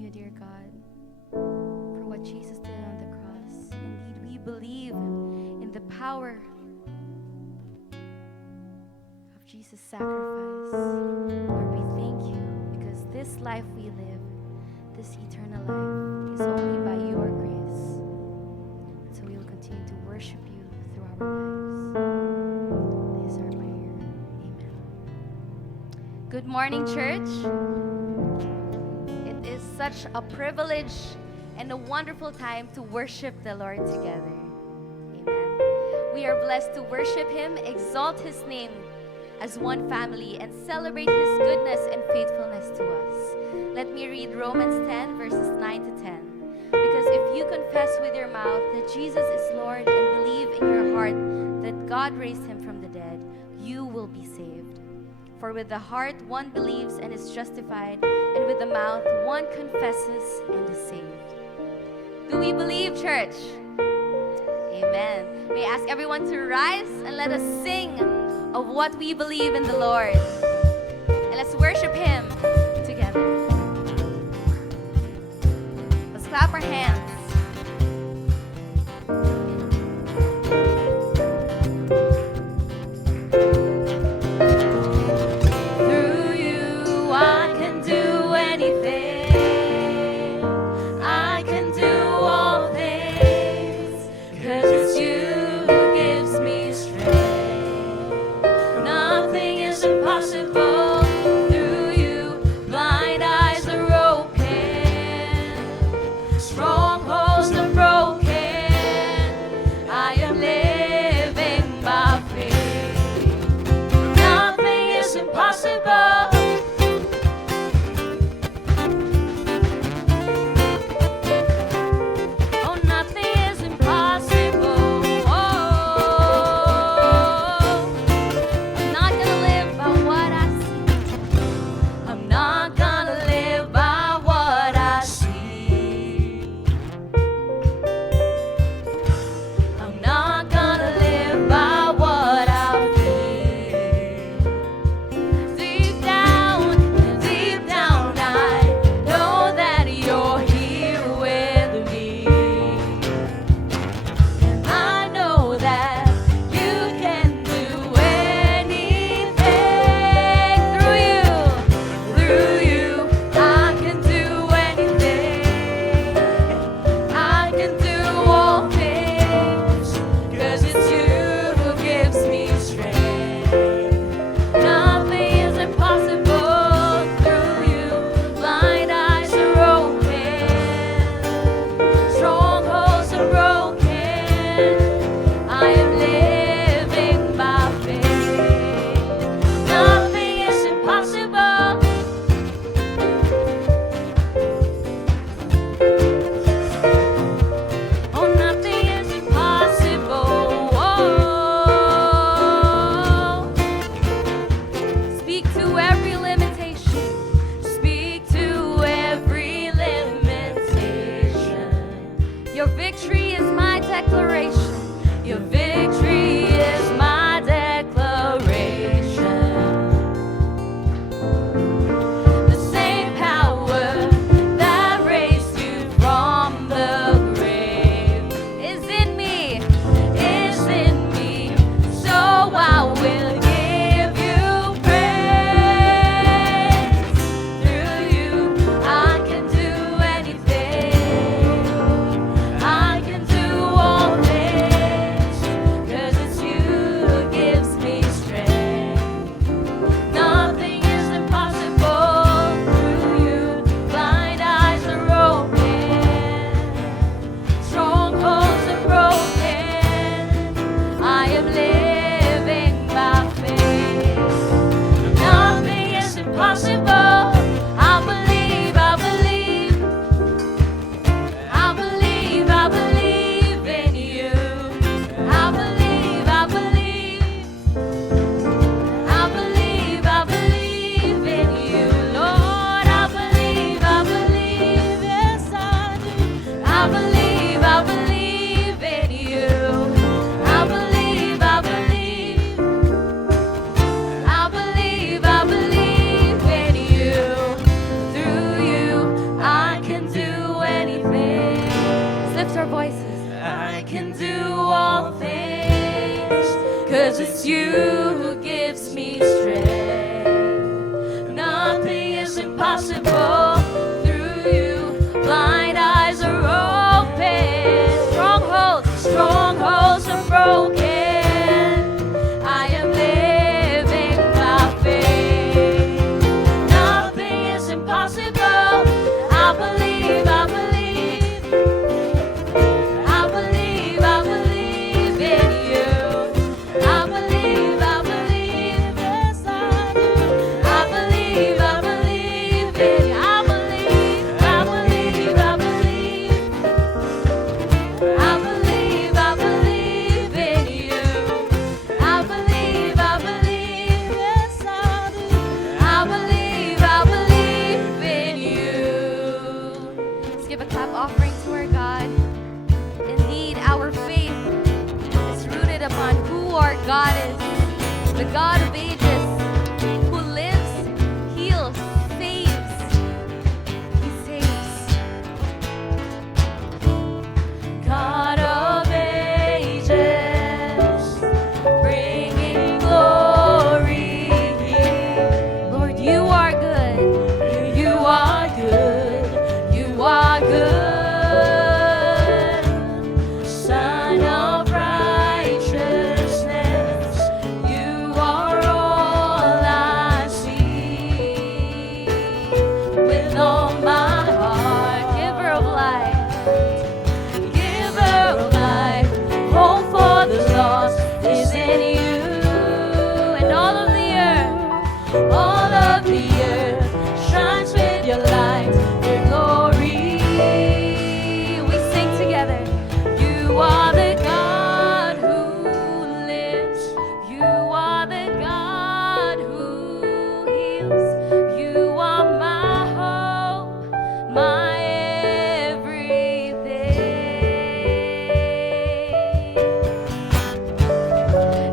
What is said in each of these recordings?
you, dear God, for what Jesus did on the cross. Indeed, we believe in the power of Jesus' sacrifice. Lord, we thank you because this life we live, this eternal life, is only by your grace. And so we will continue to worship you through our lives. This is our prayer. Amen. Good morning, church. It is such a privilege and a wonderful time to worship the Lord together. Amen. We are blessed to worship Him, exalt His name as one family, and celebrate His goodness and faithfulness to us. Let me read Romans 10, verses 9 to 10. Because if you confess with your mouth that Jesus is Lord and believe in your heart that God raised Him from the dead, you will be saved. For with the heart one believes and is justified, and with the mouth one confesses and is saved. Do we believe, church? Amen. May I ask everyone to rise and let us sing of what we believe in the Lord. And let's worship Him together. Let's clap our hands. Through you I can do anything. I can do all things, 'cause it's you who gives me strength. Nothing is impossible through you. Blind eyes are open, strongholds are broken. I am living by faith. Nothing is impossible. Oh, nothing is impossible. Oh, I'm not gonna live by what I see. I'm not gonna live by what I see. I'm not gonna live by what I feel. Deep down, I know that you're here with me. I know that you can do anything. Through you, I can do anything. I can do all things, 'cause it's you who gives me strength. Nothing is impossible through you. Blind eyes are open, strongholds are broken. I am living by faith. Nothing is impossible. Oh, nothing is impossible. Oh, speak to every limitation. Speak to every limitation. Your victory is my declaration. Your victory is my declaration. The same power that raised you from the grave is in me, So I will give you praise. Through you, I can do anything. I can you who gives me strength. Nothing is impossible through you. Blind eyes are open. Strongholds are broken. I am living by faith. Nothing is impossible. I believe, I believe. I believe, I believe in you. I believe, I believe. Yes, I do. I believe, I believe in you. I believe, I believe, I believe. I believe, I believe in you. I believe, I believe. Yes, I do. I believe in you. Let's give a clap offering to our God. Indeed, our faith is rooted upon who our God is, the God of ages, who lives, heals, saves. He saves. God of ages, bringing glory. Lord, you are good. You are good. You are good. Son of righteousness, you are all I see. With all my heart, giver of life. Giver of life, hope for the lost is in you. And all of the earth shines with your light, your glory. We sing together. You are the God who lives. You are the God who heals. You are my hope, my everything.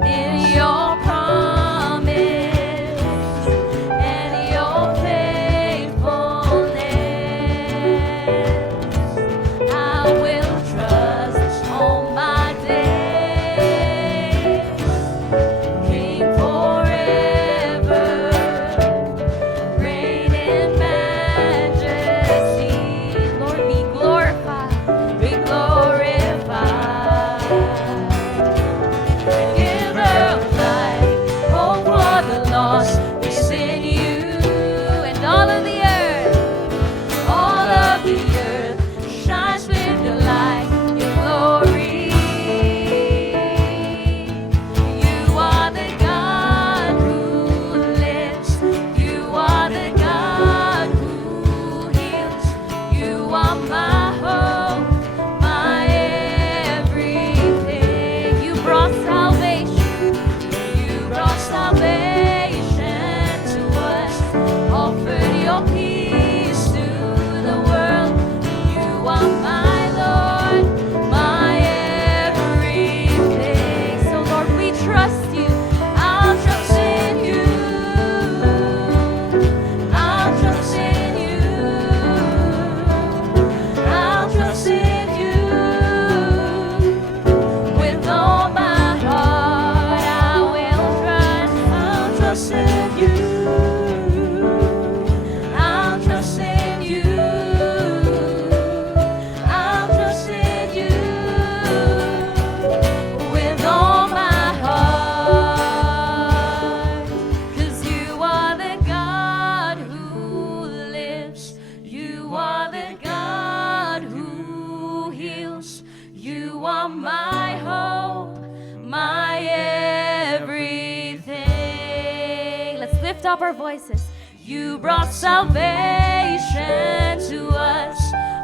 In your promise and your faithfulness, I will trust all my days. King forever, reign in majesty. Lord, be glorified, be glorified. Giver of life, hope for the lost is in you. And all of the earth shines with your light, your glory. You are the God who lives. You are the God who heals. You are my hope, my everything. You brought salvation. You brought salvation to us. Offered your peace to the world. You are my Lord, my everything. So Lord, we trust you. I'll trust in you. I'll trust in you. I'll trust in you. With all my heart, I will trust. I'll trust in you. I'll trust in you. I'll trust in you. With all my heart. 'Cause you are the God who lives. You are the God who heals. You are my hope, my everything. Let's lift up our voices. You brought salvation to us,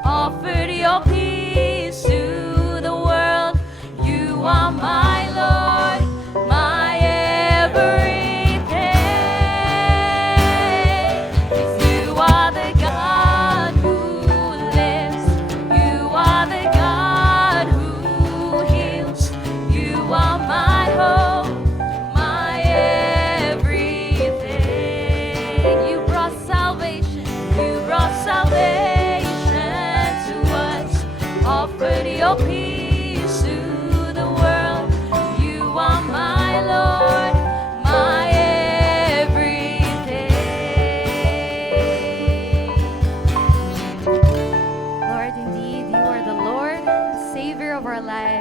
offered your peace to the world. You are my Lord, my everything. You are the God who lives. You are the God who heals. You are my hope, my everything. You brought salvation. You brought salvation to us. Offered your peace to the world. You are my Lord.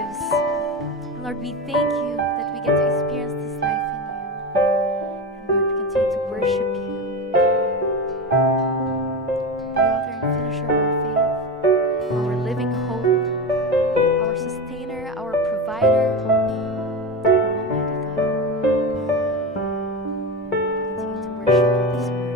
lives. Lord, we thank you that we get to experience this life in you. And Lord, we continue to worship you, the author and finisher of our faith, our living hope, our sustainer, our provider, our Almighty God. Lord, we continue to worship you this morning.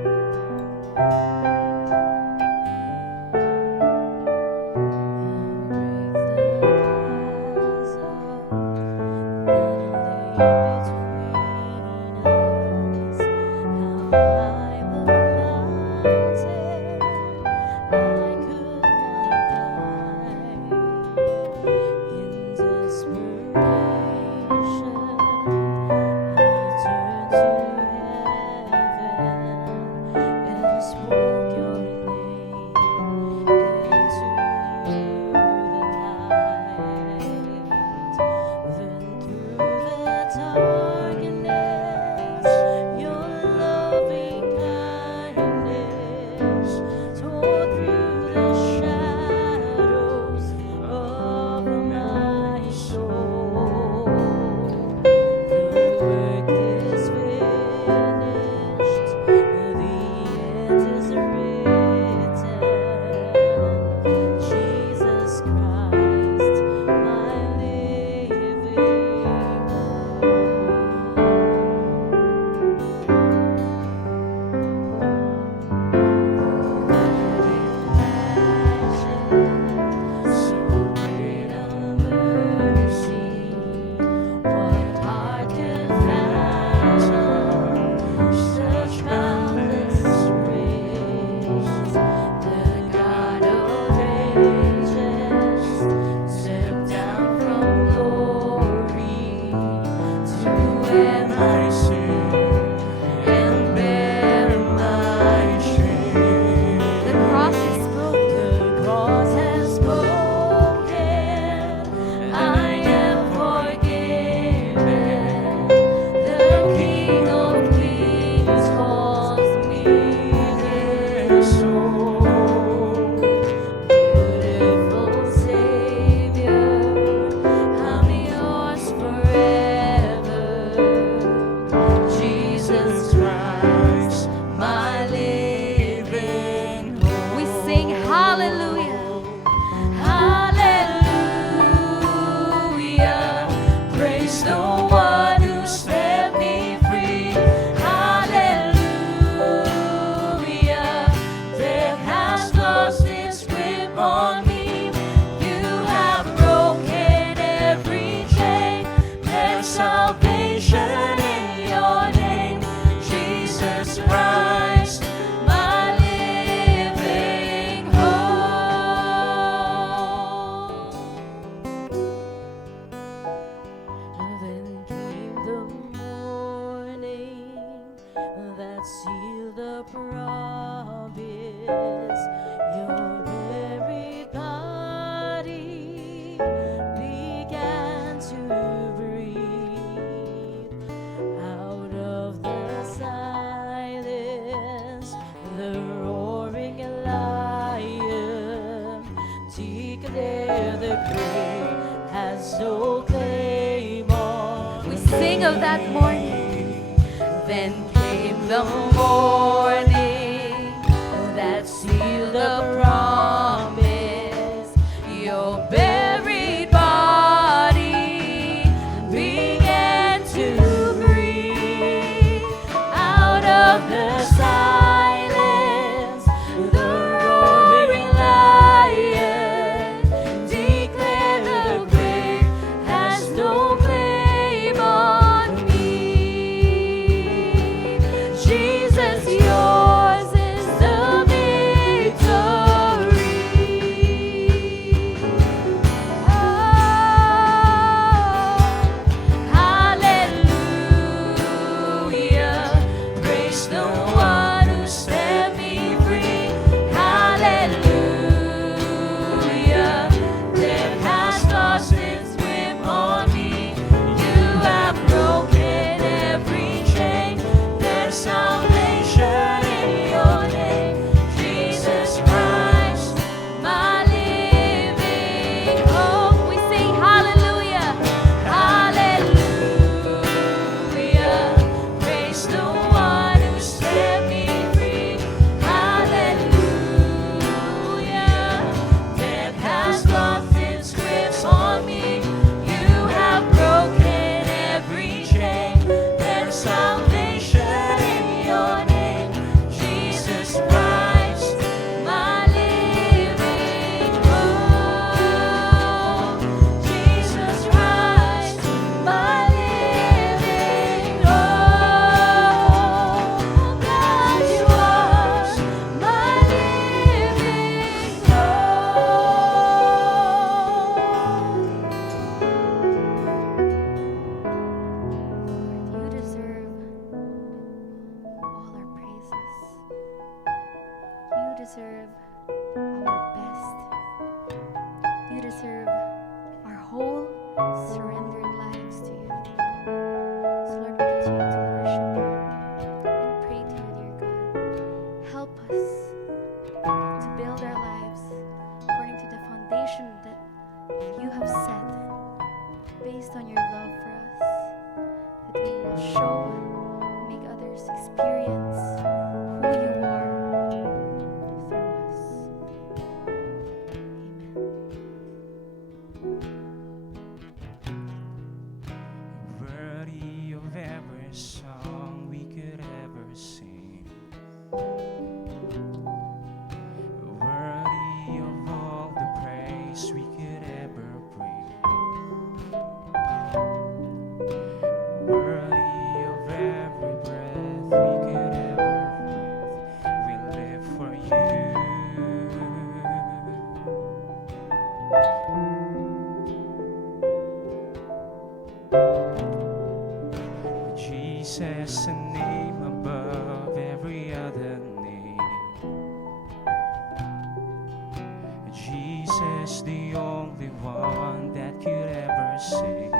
Of that morning, then came the morning that sealed the promise. Your buried body began to breathe out of the silence. The roaring lion declared the grave has no claim on Jesus, your serve our whole surrendered lives to you. So Lord, we continue to worship you and pray to you, dear God. Help us to build our lives according to the foundation that you have set based on your love for us, that we will show and make others experience who you are through us. Amen. Worthy of every song we could ever sing, worthy of all the praise we could ever bring, worthy of every breath we could ever breathe. We live for you. Jesus, a name above every other name. Jesus, the only one that could ever save.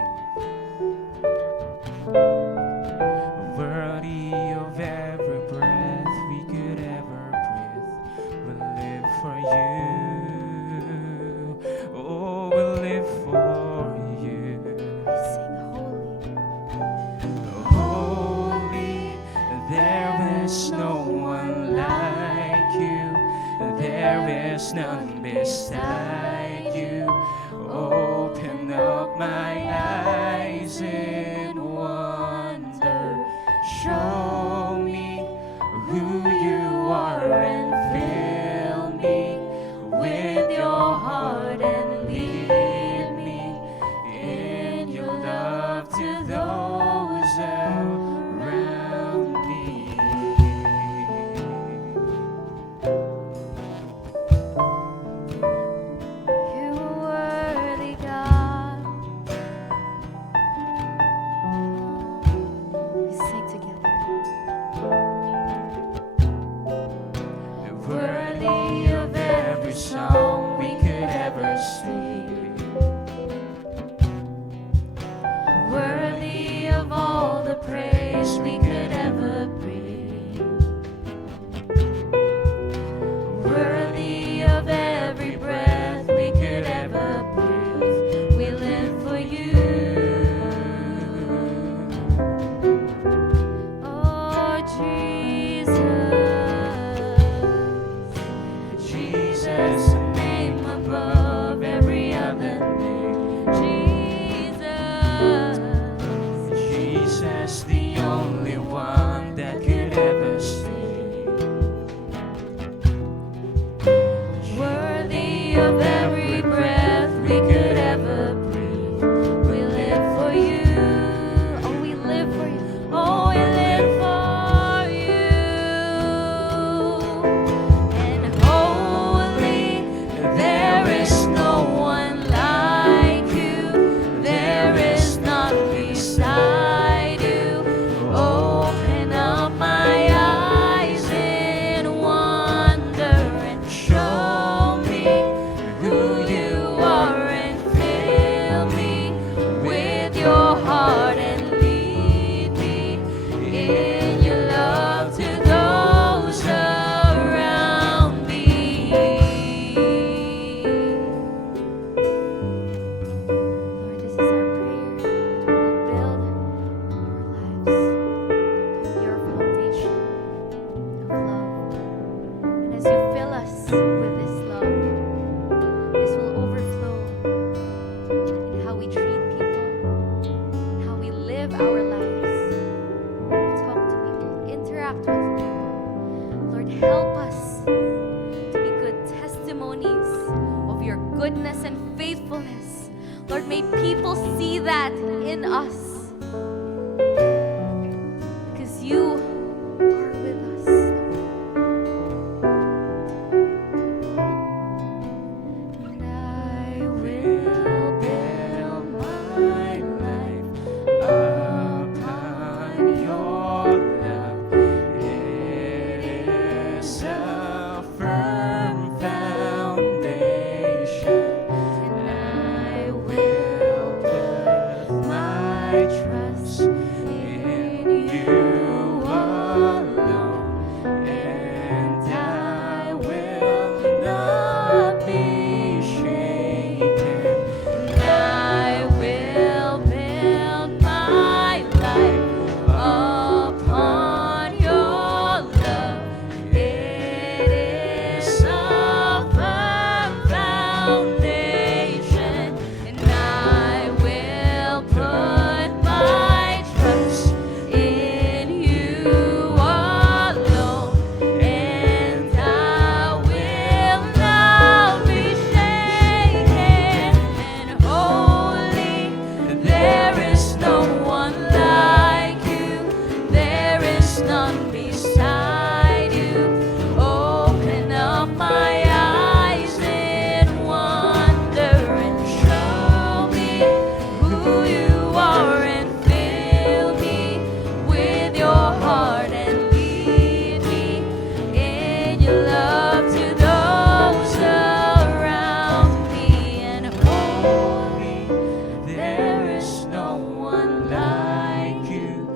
Worthy of every breath we could ever breathe. We live for you. Oh, we live for you. We sing holy. Holy, there is no one like you. There is none beside you. Open up my eyes in wonder. Show me who you are and fill me with your heart and lead me in your love to those around me. You are worthy, God. We sing together. Worthy of every song we could ever sing, worthy of all the praise we could ever bring, worthy of every breath we could ever breathe. We live for you. Oh, Jesus. Jesus, a name above every other name. Jesus. Jesus, the only one that could ever save. Worthy of every breath we could ever breathe. We live for you. Oh, we live for you. Oh, we live for you. And holy, there is no one like you. There is none beside you. Open up my eyes in wonder and show me who you are and fill me with your heart and lead me in your love to those around me. Lord, this is our prayer that we will build your lives on your foundation of love. And as you fill us with this love, this will overflow in how we treat people, how we live our lives, talk to people, interact with people. Lord, help us to be good testimonies of your goodness and faithfulness. Lord, may people see that in us because you are with us. And I will build my life Upon your love, it is a firm foundation. my trust in you alone, and I will not be shaken. I will build my life upon your love. It is a firm foundation, and I will put my trust in you alone, and I will not be shaken. And holy, there is no one like you. There is none beside you. Open up my eyes in wonder and show me who you are, and fill me with your heart, and lead me in your love to those around me. And holy, there is no one like you.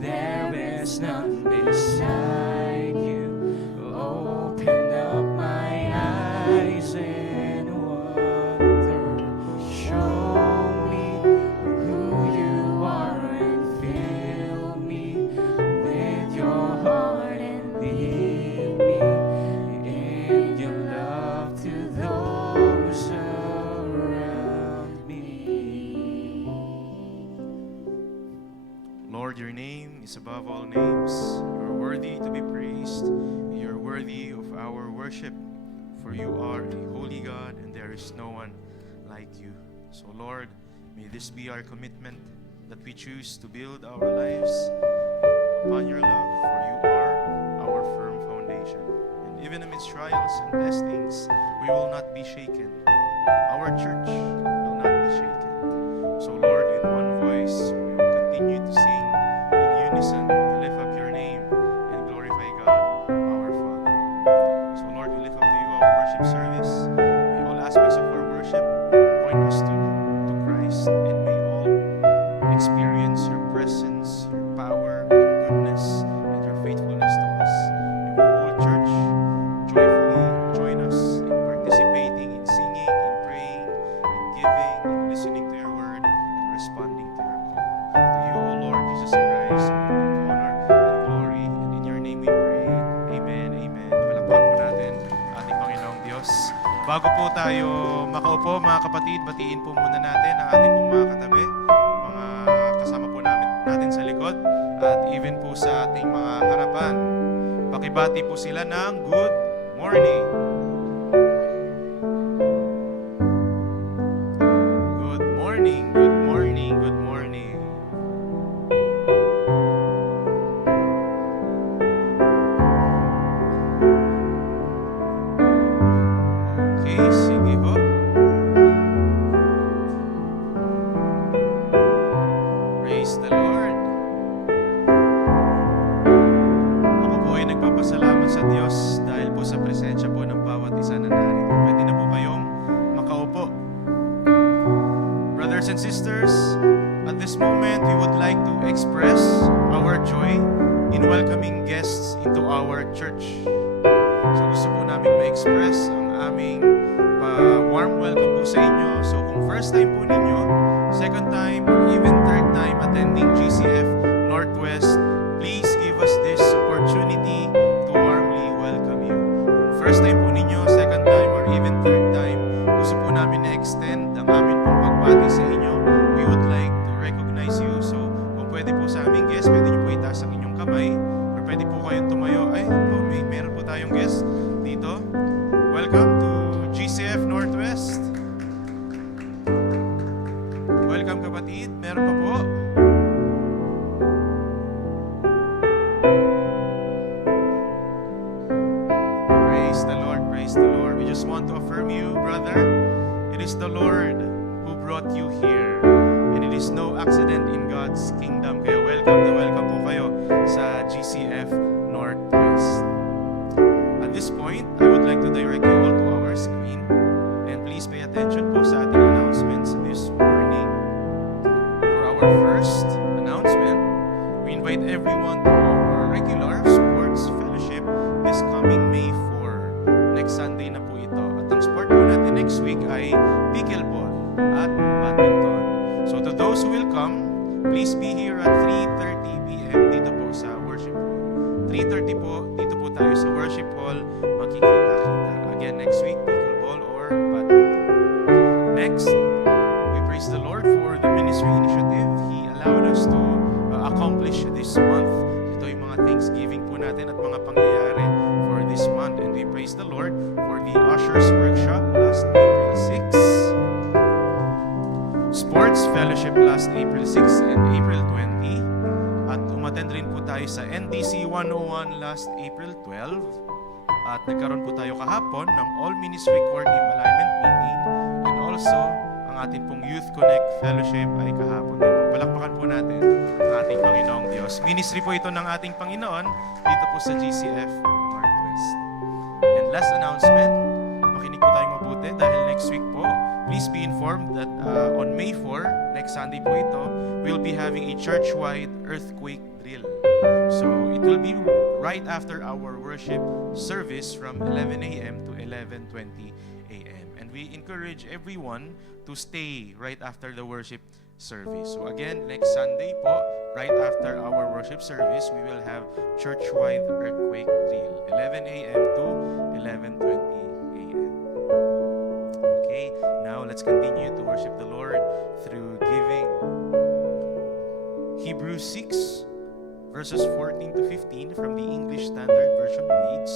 There is none beside you. Open up my eyes in wonder. Show me who you are, and fill me with your heart, and lead me in your love to those around me. Lord, your name is above all names. You are worthy to be praised. You are worthy of our worship, for you are a holy God, and there is no one like you. So, Lord, may this be our commitment, that we choose to build our lives upon your love, for you are our firm foundation. And even amidst trials and testings, we will not be shaken. Our church will not be shaken. So, Lord, with one voice, we will continue to sing in unison to lift up your name and glorify God, our Father. So, Lord, we lift up to you our worship service. May all aspects of our worship point us to Christ, and may all experience your presence, your power, your goodness, and your faithfulness to us. And may the whole church joyfully join us in participating, in singing, in praying, in giving, in listening to your word, and responding to your call. To you, O Lord Jesus Christ, we give honor and glory, and in your name we pray. Amen, amen. Palakpakan po natin ating Panginoong Diyos. Bago po tayo makaupo, mga kapatid, batiin po muna natin ang ating pong mga katabi, mga kasama po natin sa likod, at even po sa ating mga harapan. Pakibati po sila ng good morning. Good morning, good morning, good morning. Okay, sige ho. Praise the Lord. Ako po ay nagpapasalamat sa Diyos dahil po sa presensya po ng bawat isa na narito. Pwede na po kayong makaupo. Brothers and sisters, at this moment we would like to express our joy in welcoming guests into our church. So gusto po namin ma-express ang aming warm welcome po sa inyo. So kung first time po ninyo, second time, or even third time attending GCF Northwest, please give us this opportunity to warmly welcome you. Kung first time po ninyo, second time, or even third time, gusto po namin na-extend ang amin pong pagbati sa inyo. We would like to recognize you. So kung pwede po sa aming guest, pwede nyo po itaas ang inyong kamay, or pwede po kayong tumayo. Ay, meron po tayong guest dito. Welcome to GCF Northwest. Welcome kapatid, meron pa po. Praise the Lord, praise the Lord. We just want to affirm you, brother. It is the Lord who brought you here, and it is no accident in God's kingdom. Kaya welcome na welcome po kayo sa GCF Northwest. At this point, I would like to direct you all to our screen, and please pay attention po sa ating announcements this morning. For our first invite everyone to our regular sports fellowship this coming May 4. Next Sunday na po ito. At ang sport po natin next week ay pickleball at badminton. So to those who will come, please be here at 3:30 p.m. dito po sa worship hall. 3:30 po, dito po tayo sa worship hall, makikita-kita. Again, next week, pickleball or badminton. Next, we praise the Lord for the ministry initiative He allowed us to accomplish this month. Ito yung mga Thanksgiving po natin at mga pangyayari for this month. And we praise the Lord for the Ushers Workshop last April 6, Sports Fellowship last April 6 and April 20, at umattend rin po tayo sa NDC 101 last April 12, at nagkaroon po tayo kahapon ng All Ministry Core Team Alignment Meeting, and also ang ating pong Youth Connect Fellowship ay kahapon din po. Palakpakan po natin ang ating Panginoong Diyos. Ministry po ito ng ating Panginoon dito po sa GCF Northwest. And last announcement, makinig po tayong mabuti dahil next week po, please be informed that on May 4, next Sunday po ito, we'll be having a church-wide earthquake drill. So it will be right after our worship service from 11 a.m. to 11:20 a.m. And we encourage everyone to stay right after the worship service. So again, next Sunday po, right after our worship service, we will have church-wide earthquake drill, 11 a.m. to 11:20 a.m. Okay, now let's continue to worship the Lord through giving. Hebrews 6, verses 14 to 15 from the English Standard Version reads,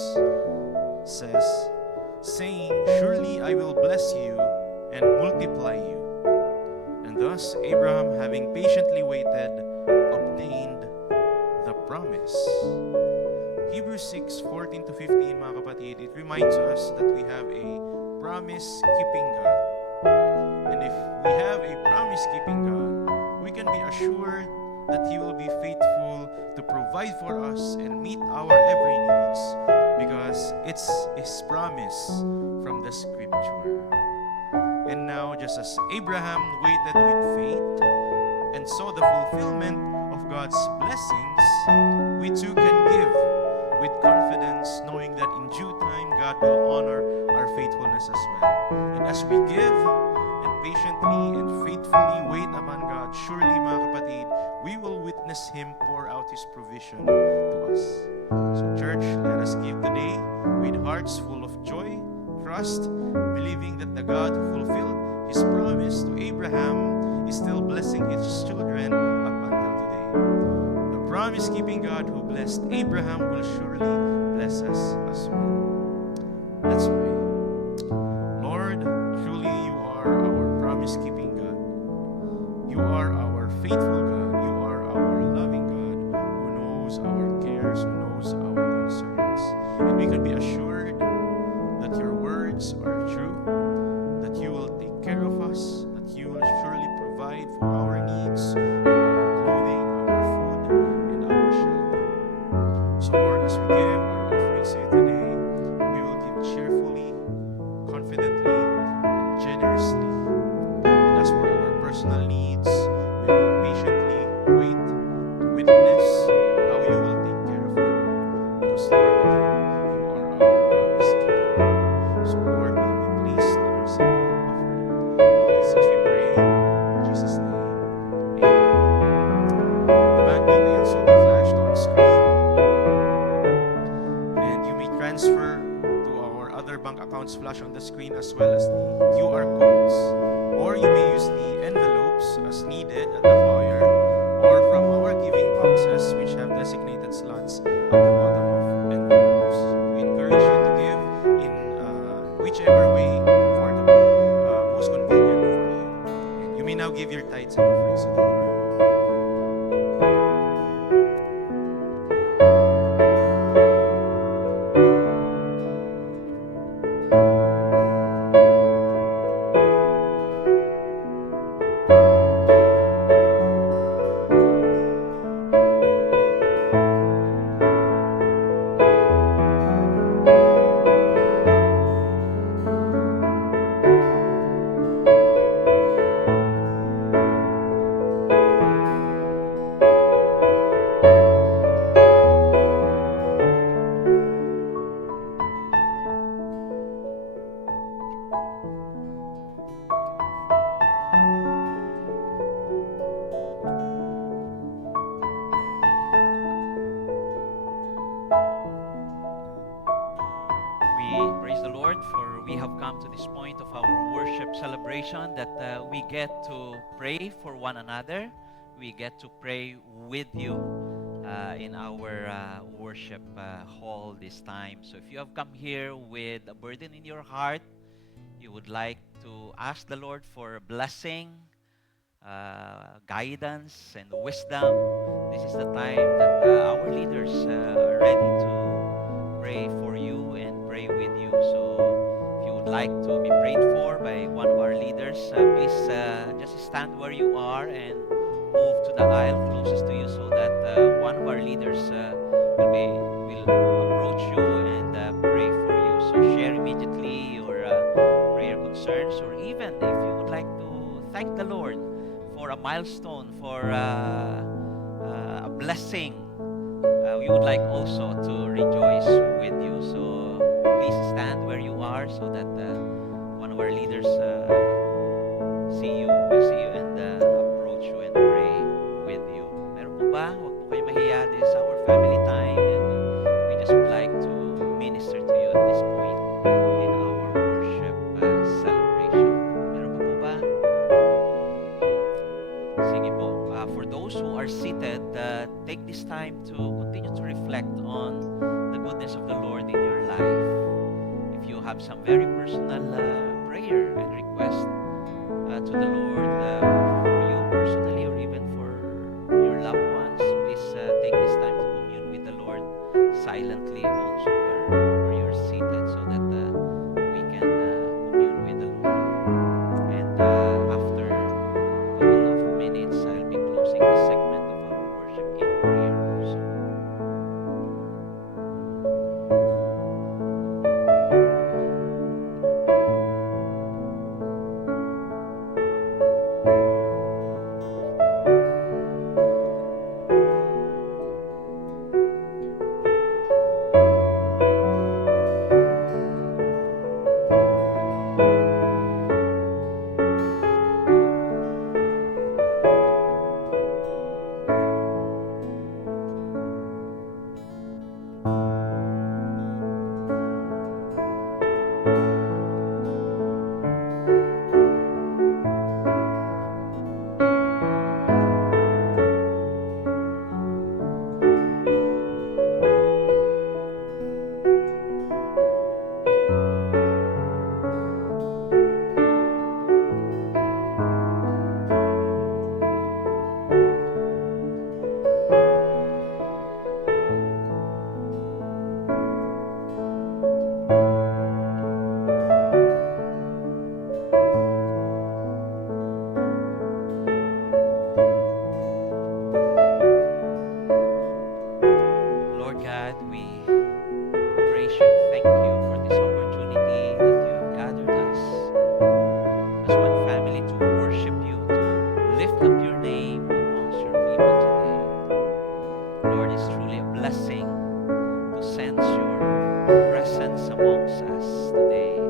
says, saying, surely I will bless you and multiply you. And thus Abraham, having patiently waited, obtained the promise. Hebrews 6:14 to 15, mga kapatid, it reminds us that we have a promise-keeping God. And if we have a promise-keeping God, we can be assured that He will be faithful to provide for us and meet our every needs, because it's His promise from the Scripture. And now, just as Abraham waited with faith and saw the fulfillment of God's blessings, we too can give with confidence, knowing that in due time God will honor our faithfulness as well. And as we give and patiently and faithfully wait upon God, surely, mga kapatid, we will witness Him pour out His provision to us. So church, let us give today with hearts full of joy, trust, believing that the God who fulfilled His promise to Abraham is still blessing His children up until today. The promise-keeping God who blessed Abraham will surely bless us as well. Let's pray. Lord, truly You are our promise-keeping God. You are our faithful God. You are our loving God who knows our cares, who knows our concerns. And we can be assured that Your words are true, that You will take care of us, that You will surely provide for our needs, for our clothing, our food, and our shelter. So Lord, as we give our offerings to You today, we will give cheerfully, confidently, and generously. And as for our personal needs, we will patiently wait to witness how You will take care of them. Because Lord, again, You are our promise keeper. So Lord, may we be pleased in our simple offering. All these things we pray in Jesus' name. Amen. The bank details will be flashed on screen, and you may transfer to our other bank accounts flashed on the screen, as well as the QR codes, or you may use the envelopes as needed at the foyer, or from our giving boxes, which have designated slots at the bottom of envelopes. We encourage you to give in whichever way comfortable, most convenient for you. And you may now give your tithes and offerings to the Lord. celebration that we get to pray for one another. We get to pray with you in our worship hall this time. So if you have come here with a burden in your heart, you would like to ask the Lord for blessing, guidance, and wisdom, this is the time that our leaders are ready to pray for you and pray with you. So if you would like to be prayed for by one of our leaders, please just stand where you are and move to the aisle closest to you so that one of our leaders will approach you and pray for you. So share immediately your prayer concerns, or even if you would like to thank the Lord for a milestone, for a blessing, we would like also to rejoice with you. So please stand where you are so that one of our leaders will see you and approach you and pray with you. Meron po ba? Huwag po kayo mahiya. This is our family time, and we just would like to minister to you at this point in our worship celebration. Meron pa po ba? Sige po. For those who are seated, take this time to continue to reflect on the goodness of the Lord in your life. If you have some very personal prayer and request to the Lord for you personally, or even for your loved ones, please take this time to commune with the Lord silently also where you're seated, so that we can commune with the Lord. And after a couple of minutes, I'll be closing this segment of our worship in prayer also. Lord God, we praise you. Thank you for this opportunity that you have gathered us as one family to worship you, to lift up your name amongst your people today. Lord, it's truly a blessing to sense your presence amongst us today.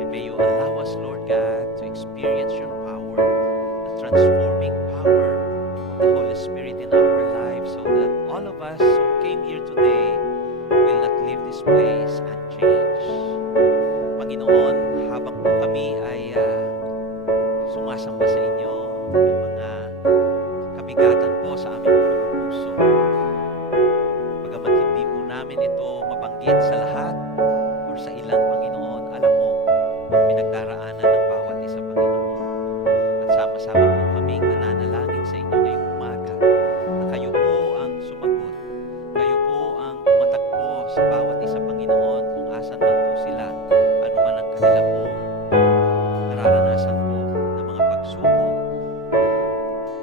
And may you allow us, Lord God, to experience your power, the transforming power of the Holy Spirit in our lives, so that all of us who came here today will not leave this place unchanged. Panginoon, habang po kami ay sumasamba sa inyo, may mga kabigatan po sa aming mga puso. Bagamat hindi po namin ito mabanggit sa lahat or sa ilan, Panginoon, alam mo ang pinagdaraanan ng bawat isa, Panginoon. At sama-sama po kaming nananalangin sa inyo ngayong umaga na kayo po ang sumagot. Kayo po ang tumatakbo sa bawat isa, Panginoon, kung asan man po sila, ano man ang kanila pong nararanasan po ng mga pagsubok,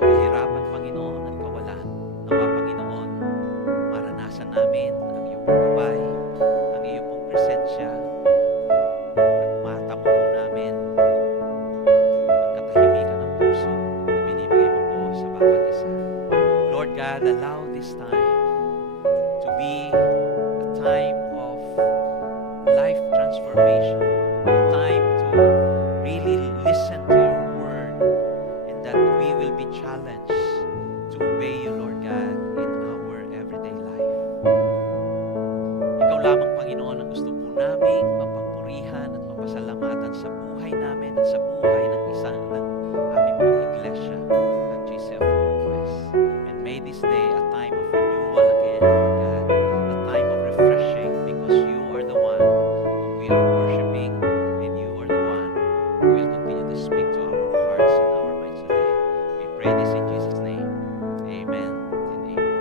kahirapan, Panginoon, at kawalan. Nawa, Panginoon, maranasan namin ang iyong pong gabay, ang iyong pong presensya, at matamo po namin ang katahimikan ng puso na binibigay mo po sa bawat isa. Lord God, allow this time to be a time of life transformation, a time to really listen to your word, and that we will be challenged to obey you, Lord God, in our everyday life. Ikaw lamang, Panginoon, ang gusto po naming mapagpurihan at mapasalamatan sa buhay namin at sa sa buhay ng isa ng aming pong iglesia at GCF Northwest. And may this day a time of renewal again, Lord God, a time of refreshing, because you are the one whom we are worshiping, and you are the one who will continue to speak to our hearts and our minds today. We pray this in Jesus' name. Amen and amen.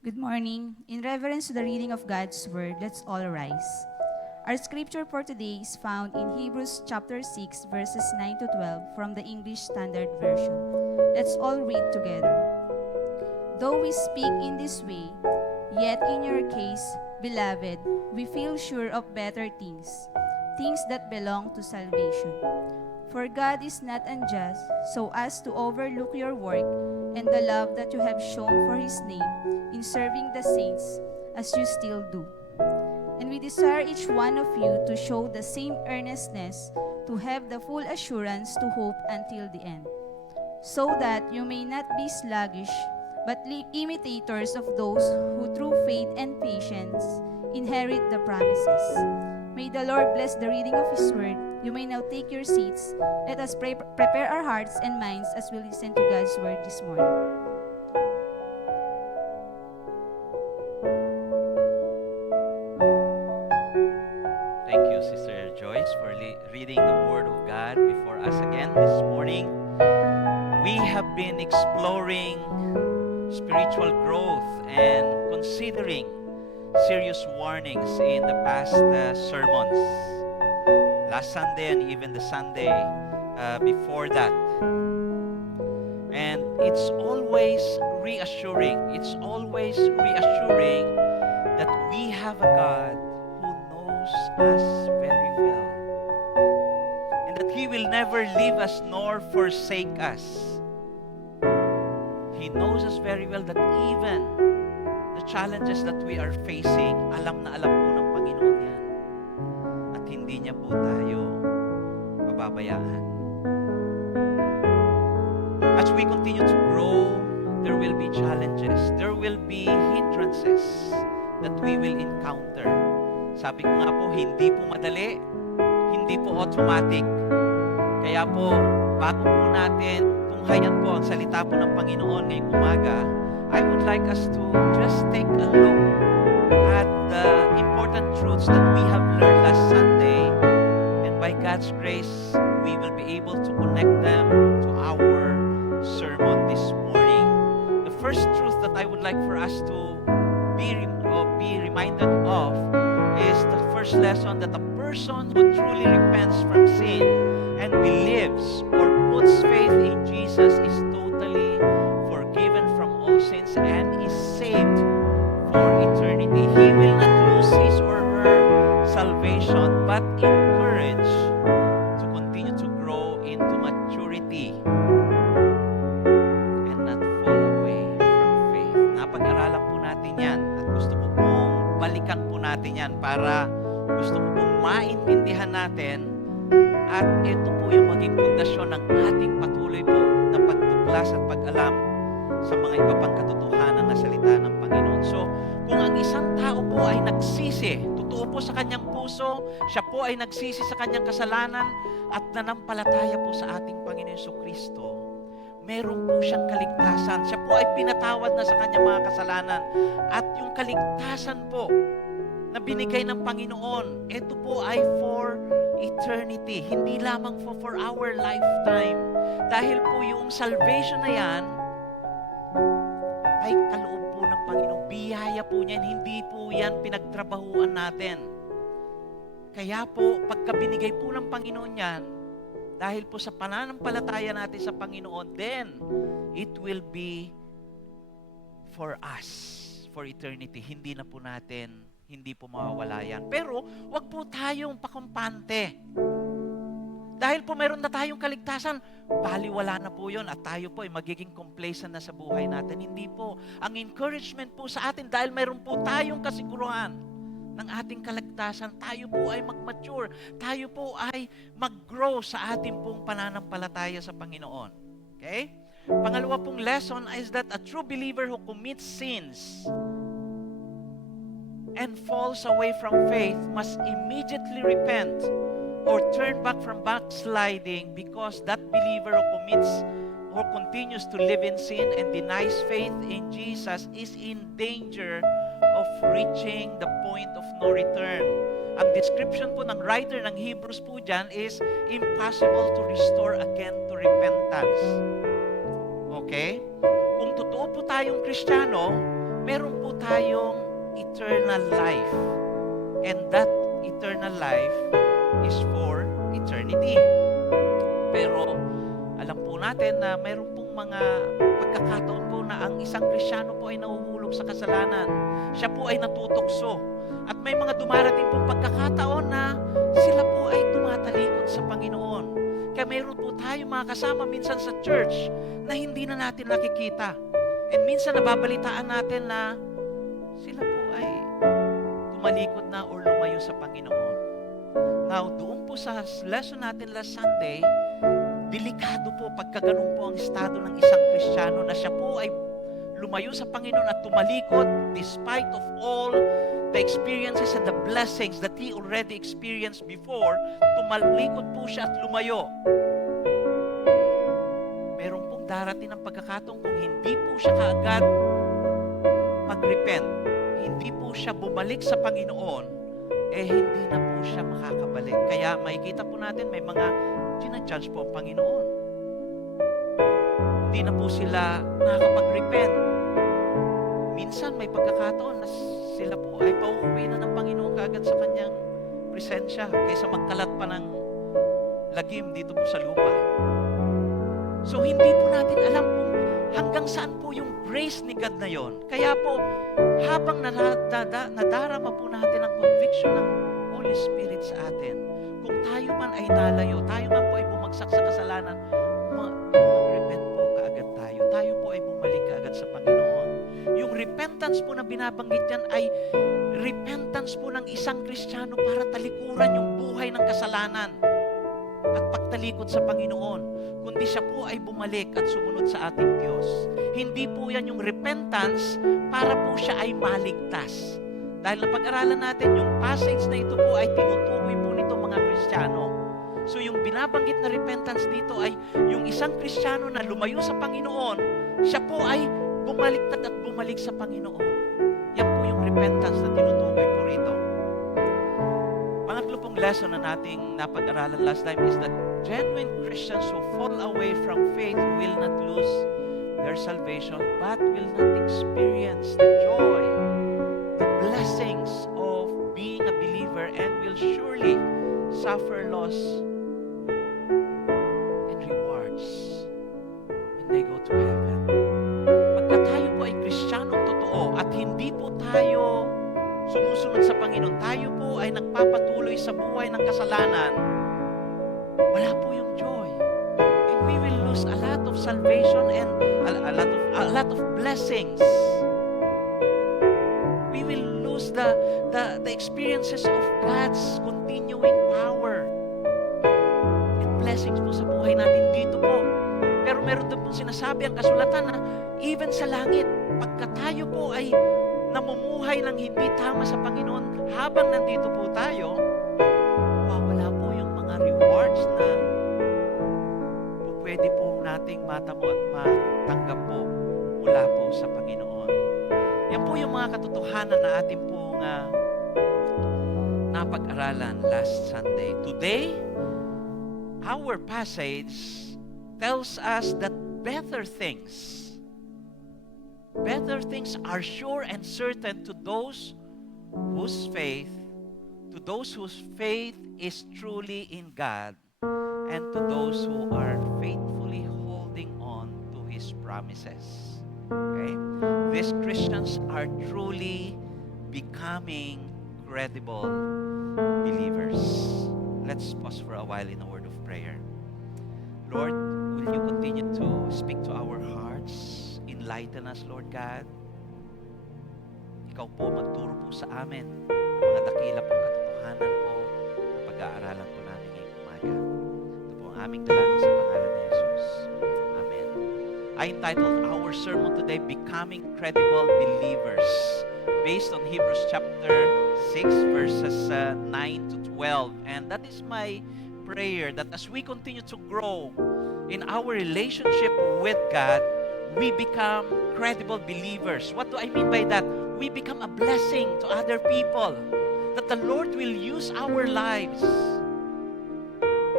Good morning. In reverence to the reading of God's Word, let's all rise. Our scripture for today is found in Hebrews chapter 6, verses 9 to 12 from the English Standard Version. Let's all read together. Though we speak in this way, yet in your case, beloved, we feel sure of better things, things that belong to salvation. For God is not unjust so as to overlook your work and the love that you have shown for His name in serving the saints, as you still do. And we desire each one of you to show the same earnestness, to have the full assurance to hope until the end, so that you may not be sluggish, but imitators of those who through faith and patience inherit the promises. May the Lord bless the reading of His Word. You may now take your seats. Let us prepare our hearts and minds as we listen to God's Word this morning. Thank you, Sister Joyce, for reading the Word of God before us again this morning. We have been exploring spiritual growth and considering serious warnings in the past sermons. Last Sunday and even the Sunday before that. And it's always reassuring. It's always reassuring that we have a God who knows us very well. And that He will never leave us nor forsake us. He knows us very well, that even the challenges that we are facing, alam na alam po ng Panginoon yan. At hindi niya po tayo pababayaan. As we continue to grow, there will be challenges. There will be hindrances that we will encounter. Sabi ko nga po, hindi po madali, hindi po automatic. Kaya po, bago po natin tunghayan po ang salita po ng Panginoon ngayong umaga, I would like us to just take a look at the important truths that we have learned last Sunday, and by God's grace, we will be able to connect them to our sermon this morning. The first truth that I would like for us to be reminded of is the first lesson, that a person who truly repents from sin and believes or puts faith in Jesus is totally forgiven from all sins and is saved for eternity. He will not lose his or her salvation, but encouraged to continue to grow into maturity and not fall away from faith. Napag-aralan po natin yan at gusto ko pong balikan po natin yan para gusto ko pong maintindihan natin, at ito po yung maging pundasyon ng ating patuloy po na pagtuklas at pag-alam sa mga iba pang katotohanan na salita ng Panginoon. So, kung ang isang tao po ay nagsisi, totoo po sa kanyang puso, siya po ay nagsisi sa kanyang kasalanan at nanampalataya po sa ating Panginoon Jesucristo, meron po siyang kaligtasan. Siya po ay pinatawad na sa kanyang mga kasalanan. At yung kaligtasan po na binigay ng Panginoon, ito po ay for eternity. Hindi lamang for our lifetime. Dahil po yung salvation na yan ay kaloob po ng Panginoon. Biyaya po niyan. Hindi po yan pinagtrabahuan natin. Kaya po, pagka binigay po ng Panginoon yan, dahil po sa pananampalataya natin sa Panginoon, then it will be for us, for eternity. Hindi na po natin, hindi po mawawala yan. Pero, wag po tayong pakumpante. Dahil po meron na tayong kaligtasan, baliwala na po yun at tayo po ay magiging complacent na sa buhay natin. Hindi po. Ang encouragement po sa atin, dahil meron po tayong kasiguruhan ng ating kaligtasan, tayo po ay mag-mature, tayo po ay mag-grow sa ating pong pananampalataya sa Panginoon. Okay? Pangalawa pong lesson is that a true believer who commits sins and falls away from faith must immediately repent or turn back from backsliding, because that believer who commits or continues to live in sin and denies faith in Jesus is in danger of reaching the point of no return. Ang description po ng writer ng Hebrews po dyan is impossible to restore again to repentance. Okay? Kung totoo po tayong Kristiyano, meron po tayong eternal life. And that eternal life is for eternity. Pero alam po natin na meron pong mga pagkakataon po na ang isang Kristiyano po ay nahuhulog sa kasalanan. Siya po ay natutokso. At may mga dumarating pong pagkakataon na sila po ay tumatalikod sa Panginoon. Kaya mayroon po tayo mga kasama minsan sa church na hindi na natin nakikita. And minsan nababalitaan natin na sila po ay tumalikod na or lumayo sa Panginoon. Now, doon po sa lesson natin last Sunday, delikado po pagka ganun po ang estado ng isang Kristiyano na siya po ay lumayo sa Panginoon at tumalikod despite of all the experiences and the blessings that he already experienced before. Tumalikod po siya at lumayo. Meron pong darating ng pagkakataon kung hindi po siya kaagad mag-repent, hindi po siya bumalik sa Panginoon, hindi na po siya makakabalik. Kaya makikita po natin may mga ginajudge po ang Panginoon. Hindi na po sila nakakapag-repent. Minsan may pagkakataon na sila po ay pauwi na ng Panginoon kaagad sa kanyang presensya kaysa magkalat pa ng lagim dito po sa lupa. So hindi po natin alam kung hanggang saan po yung grace ni God na yon. Kaya po, habang nadarama po natin ang conviction ng Holy Spirit sa atin, kung tayo man ay nalayo, tayo man po ay bumagsak sa kasalanan, mag-repent po kaagad tayo. Tayo po ay bumalik kaagad sa Panginoon. Yung repentance po na binabanggit yan ay repentance po ng isang Kristiyano para talikuran yung buhay ng kasalanan at pagtalikod sa Panginoon, kundi siya po ay bumalik at sumunod sa ating Diyos. Hindi po yan yung repentance para po siya ay maligtas. Dahil napag-aralan natin, yung passage na ito po ay tinutukoy po nito mga Kristiyano. So yung binabanggit na repentance dito ay yung isang Kristiyano na lumayo sa Panginoon, siya po ay bumaliktad at bumalik sa Panginoon. Yan po yung repentance na tinutukoy po rito. Pangatlo pong lesson na nating napag-aralan last time is that genuine Christians who fall away from faith will not lose their salvation but will not experience the joy, the blessings of being a believer, and will surely suffer loss and rewards when they go to heaven. Pagka tayo po ay Kristiyanong totoo at hindi po tayo sumusunod sa Panginoon, tayo po ay nagpapatuloy sa buhay ng kasalanan, wala po yung joy. And we will lose a lot of salvation and a lot of blessings. We will lose the experiences of God's continuing power and blessings po sa buhay natin dito po. Pero meron din po sinasabi ang kasulatan na even sa langit, pagka tayo po ay namumuhay ng hindi tama sa Panginoon, habang nandito po tayo, mawawala po yung mga rewards na pwede po nating matamo at matanggap po mula po sa Panginoon. Yan po yung mga katotohanan na ating pong napag-aralan last Sunday. Today, our passage tells us that better things are sure and certain to those whose faith is truly in God, and to those who are faithfully holding on to His promises. Okay? These Christians are truly becoming credible believers. Let's pause for a while in a word of prayer. Lord, will you continue to speak to our hearts? Enlighten us, Lord God. Ikaw po magturo po sa amin ng mga dakila pong katotohanan po na pag-aaralan po namin ngayong umaga. Ito po ang aming dalangin sa pangalan ni Jesus. Amen. I entitled our sermon today, Becoming Credible Believers, based on Hebrews chapter 6, verses 9 to 12. And that is my prayer, that as we continue to grow in our relationship with God, we become credible believers. What do I mean by that? We become a blessing to other people. That the Lord will use our lives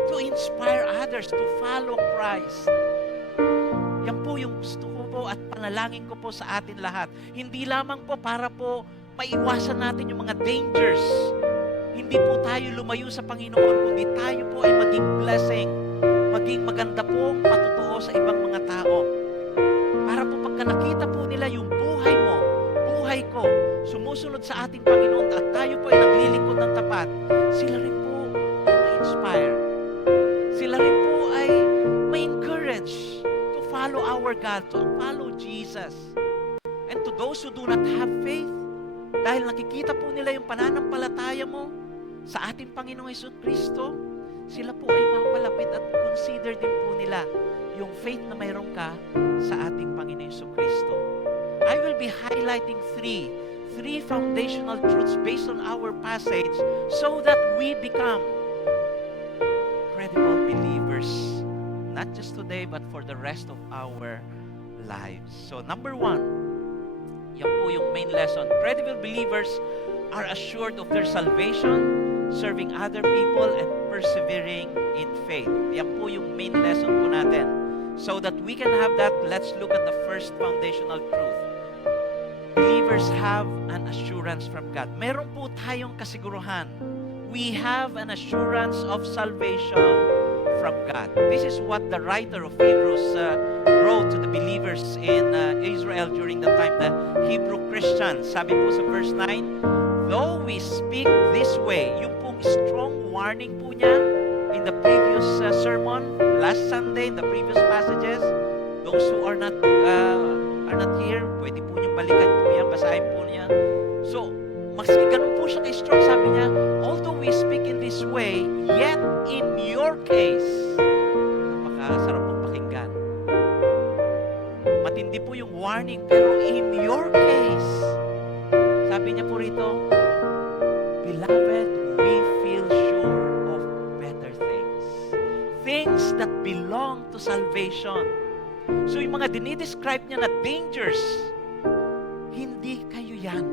to inspire others to follow Christ. Yan po yung gusto ko po at panalangin ko po sa atin lahat. Hindi lamang po para po maiwasan natin yung mga dangers. Hindi po tayo lumayo sa Panginoon, kundi tayo po ay maging blessing, maging maganda pong patutuo sa ibang mga tao. Para po pagka nakita po nila yung buhay mo, buhay ko, sumusunod sa ating Panginoon at tayo po ay naglilingkod ng tapat, sila rin po ay ma-inspire. Sila rin po ay ma-encourage to follow our God, to follow Jesus. And to those who do not have faith, dahil nakikita po nila yung pananampalataya mo sa ating Panginoong Hesus Kristo, sila po ay mapalapit at consider din po nila yung faith na mayroon ka sa ating Panginoong Hesus Kristo. I will be highlighting three foundational truths based on our passage so that we become credible believers, not just today but for the rest of our lives. So number one, yan po yung main lesson. Credible believers are assured of their salvation, serving other people, and persevering in faith. Yan po yung main lesson po natin. So that we can have that, let's look at the first foundational truth. Believers have an assurance from God. Meron po tayong kasiguruhan. We have an assurance of salvation from God. This is what the writer of Hebrews wrote to the believers in Israel during the time, the Hebrew Christians. Sabi po sa verse 9, though we speak this way, yung pong strong warning po niya in the previous sermon, last Sunday, in the previous passages, those who are not here, pwede po niyong balikan po yan, basahin po niya. So, maski ganun po siya kay strong, sabi niya, although we speak in this way, yet in your case, napakasarap pong pakinggan. Matindi po yung warning, pero in your case, sabi niya po rito, beloved, we feel sure of better things. Things that belong to salvation. So yung mga dinidescribe niya na dangers, hindi kayo yan.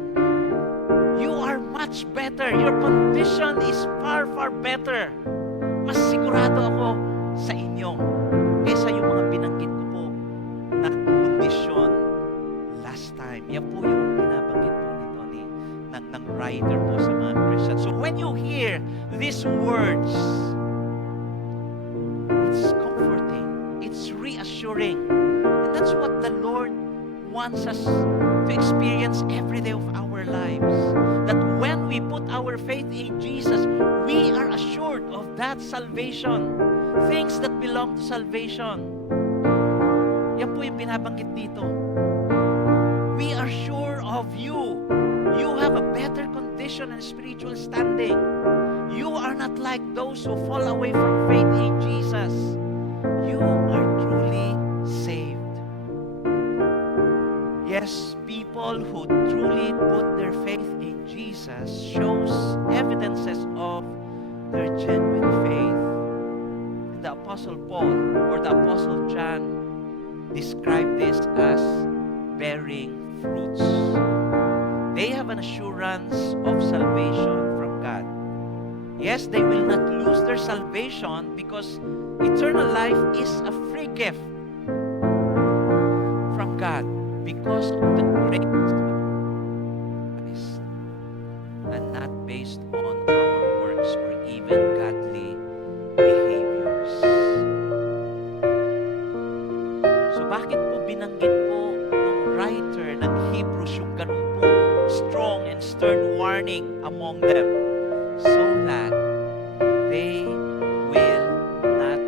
You are much better. Your condition is far, far better. Mas sigurado ako sa inyo kaysa yung mga binanggit ko po na kondisyon last time. Yan po yung binabanggit po nito ng writer po sa mga Christians. So when you hear these words, it's comforting. It's reassuring. And that's what the Lord wants us to experience every day of our lives. That when we put our faith in Jesus, we are assured of that salvation. Things that belong to salvation. Yan po yung binabanggit dito. We are sure of you. You have a better condition and spiritual standing. You are not like those who fall away from faith in Jesus. You are truly saved. Yes, people who truly put their faith in Jesus shows evidences of their genuine faith. And the Apostle Paul or the Apostle John described this as bearing fruits. They have an assurance of salvation from God. Yes, they will not lose their salvation because eternal life is a free gift from God because of the grace of Christ and not based on our works or even godly behaviors. So bakit po binanggit po ng writer ng Hebrews yung ganun po strong and stern warning among them? So that they will not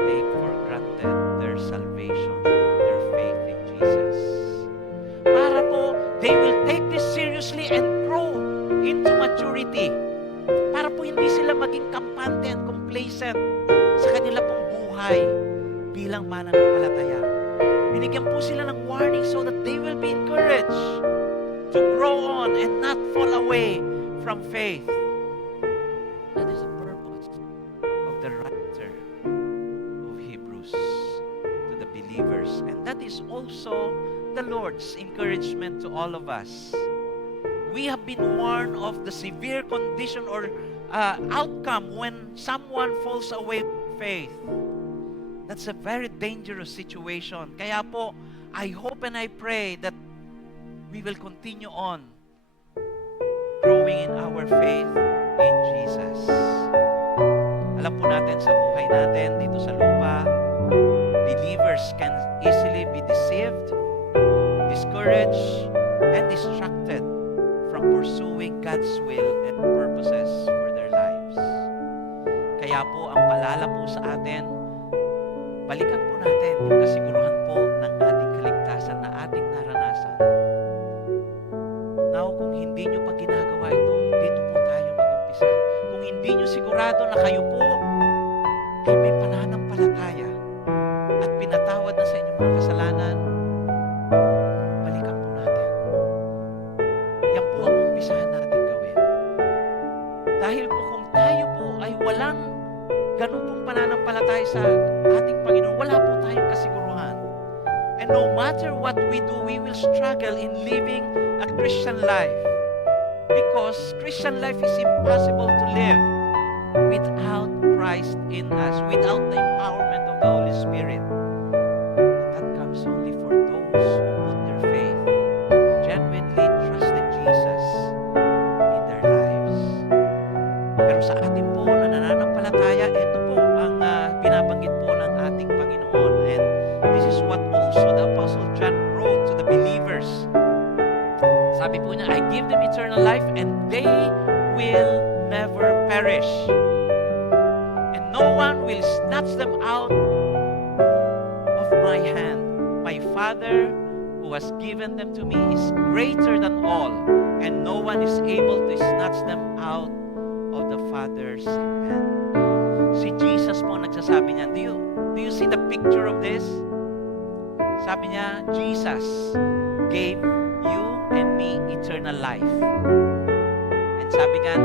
take for granted their salvation, their faith in Jesus. Para po, they will take this seriously and grow into maturity. Para po hindi sila maging kampante and complacent sa kanila pong buhay bilang mananampalataya. binigyan po sila ng warning so that they will be encouraged to grow on and not fall away from faith. That is the purpose of the writer of Hebrews to the believers. And that is also the Lord's encouragement to all of us. We have been warned of the severe condition or outcome when someone falls away from faith. That's a very dangerous situation. Kaya po, I hope and I pray that we will continue on growing in our faith in Jesus. Alam po natin sa buhay natin dito sa lupa, believers can easily be deceived, discouraged, and distracted from pursuing God's will and purposes for their lives. Kaya po, ang paalala po sa atin, balikan po natin yung kasiguruhan po ng ating kaligtasan na ating naranasan. Now, kung hindi nyo pa ginagawa ito, dito po tayo mag-umpisa. Kung hindi nyo sigurado na kayo po ay may pananampalataya at pinatawad na sa inyong mga kasalanan, balikan po natin. Yan po ang umpisahan natin gawin. Dahil po kung tayo po ay walang ganun pong pananampalataya sa ating Panginoon, wala po tayong kasiguruhan. And no matter what we do, we will struggle in living a Christian life. Because Christian life is impossible to live without Christ in us, without the empowerment of the Holy Spirit. And that comes only for those who put their faith, genuinely trusted Jesus in their lives. Pero sa atin po na nananampalataya, ito po ang binabanggit po ng ating Panginoon. And this is what also the Apostle John wrote to the believers. Sabi po niya, I give them eternal life and they will never perish. And no one will snatch them out of my hand. My Father who has given them to me is greater than all, and no one is able to snatch them out of the Father's hand. Si Jesus po nagsasabi niya, do you see the picture of this? Sabi niya, Jesus gave you and me eternal life. And sabi niya,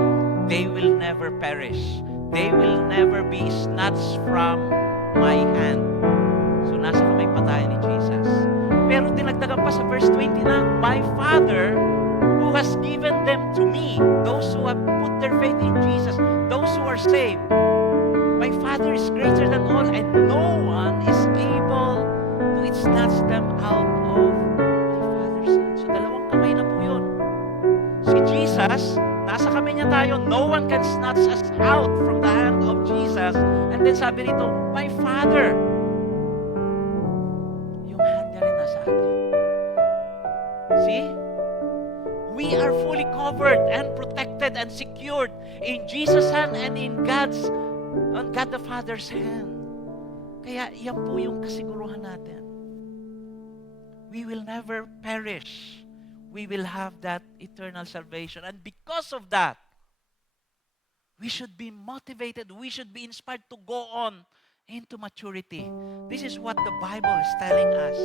they will never perish. They will never be snatched from my hand. So nasa kamay pa tayo ni Jesus. Pero dinagdagan pa sa verse 20 na, my Father who has given them to me, those who have put their faith in Jesus, those who are saved, my Father is greater than all, and no one is able to snatch them out of my Father's hand. So dalawang kamay na po yun. Si Jesus, nasa kamay niya tayo, no one can snatch us out from the hand of Jesus. And then sabi nito, my Father, yung hand niya rin nasa atin. See? We are fully covered and protected and secured in Jesus' hand and in God the Father's hand. Kaya yan po yung kasiguruhan natin. We will never perish. We will have that eternal salvation. And because of that, we should be motivated. We should be inspired to go on into maturity. This is what the Bible is telling us.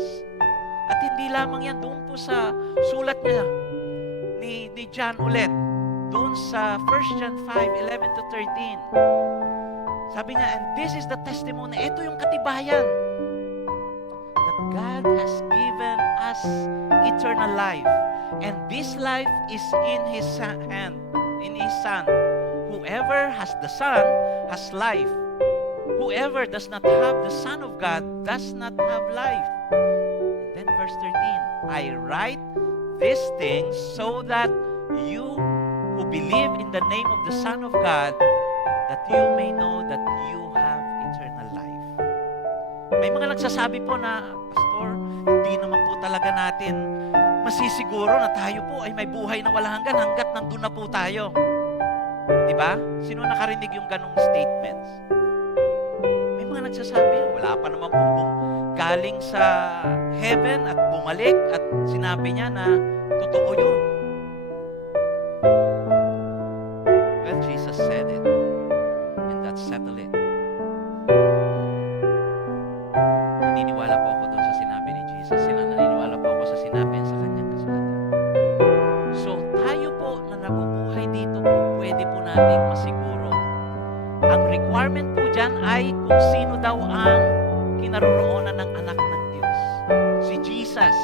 At hindi lamang yan doon po sa sulat niya ni John ulit. Doon sa 1 John 5:11 to 13. Sabi niya, and this is the testimony. Ito yung katibayan. That God has given us eternal life. And this life is in His hand, in His Son. Whoever has the Son has life. Whoever does not have the Son of God does not have life. And then verse 13, I write these things so that you who believe in the name of the Son of God, that you may know that you have eternal life. May mga nagsasabi po na, Pastor, hindi naman po talaga natin masisiguro na tayo po ay may buhay na wala hanggat nandun na po tayo. Diba? Sino nakarinig yung ganong statements? May mga nagsasabi, wala pa naman pong galing sa heaven at bumalik at sinabi niya na totoo yun. Well, Jesus said it. And that settled it. Naniniwala po ako doon sa sinabi ni Jesus. Jesus,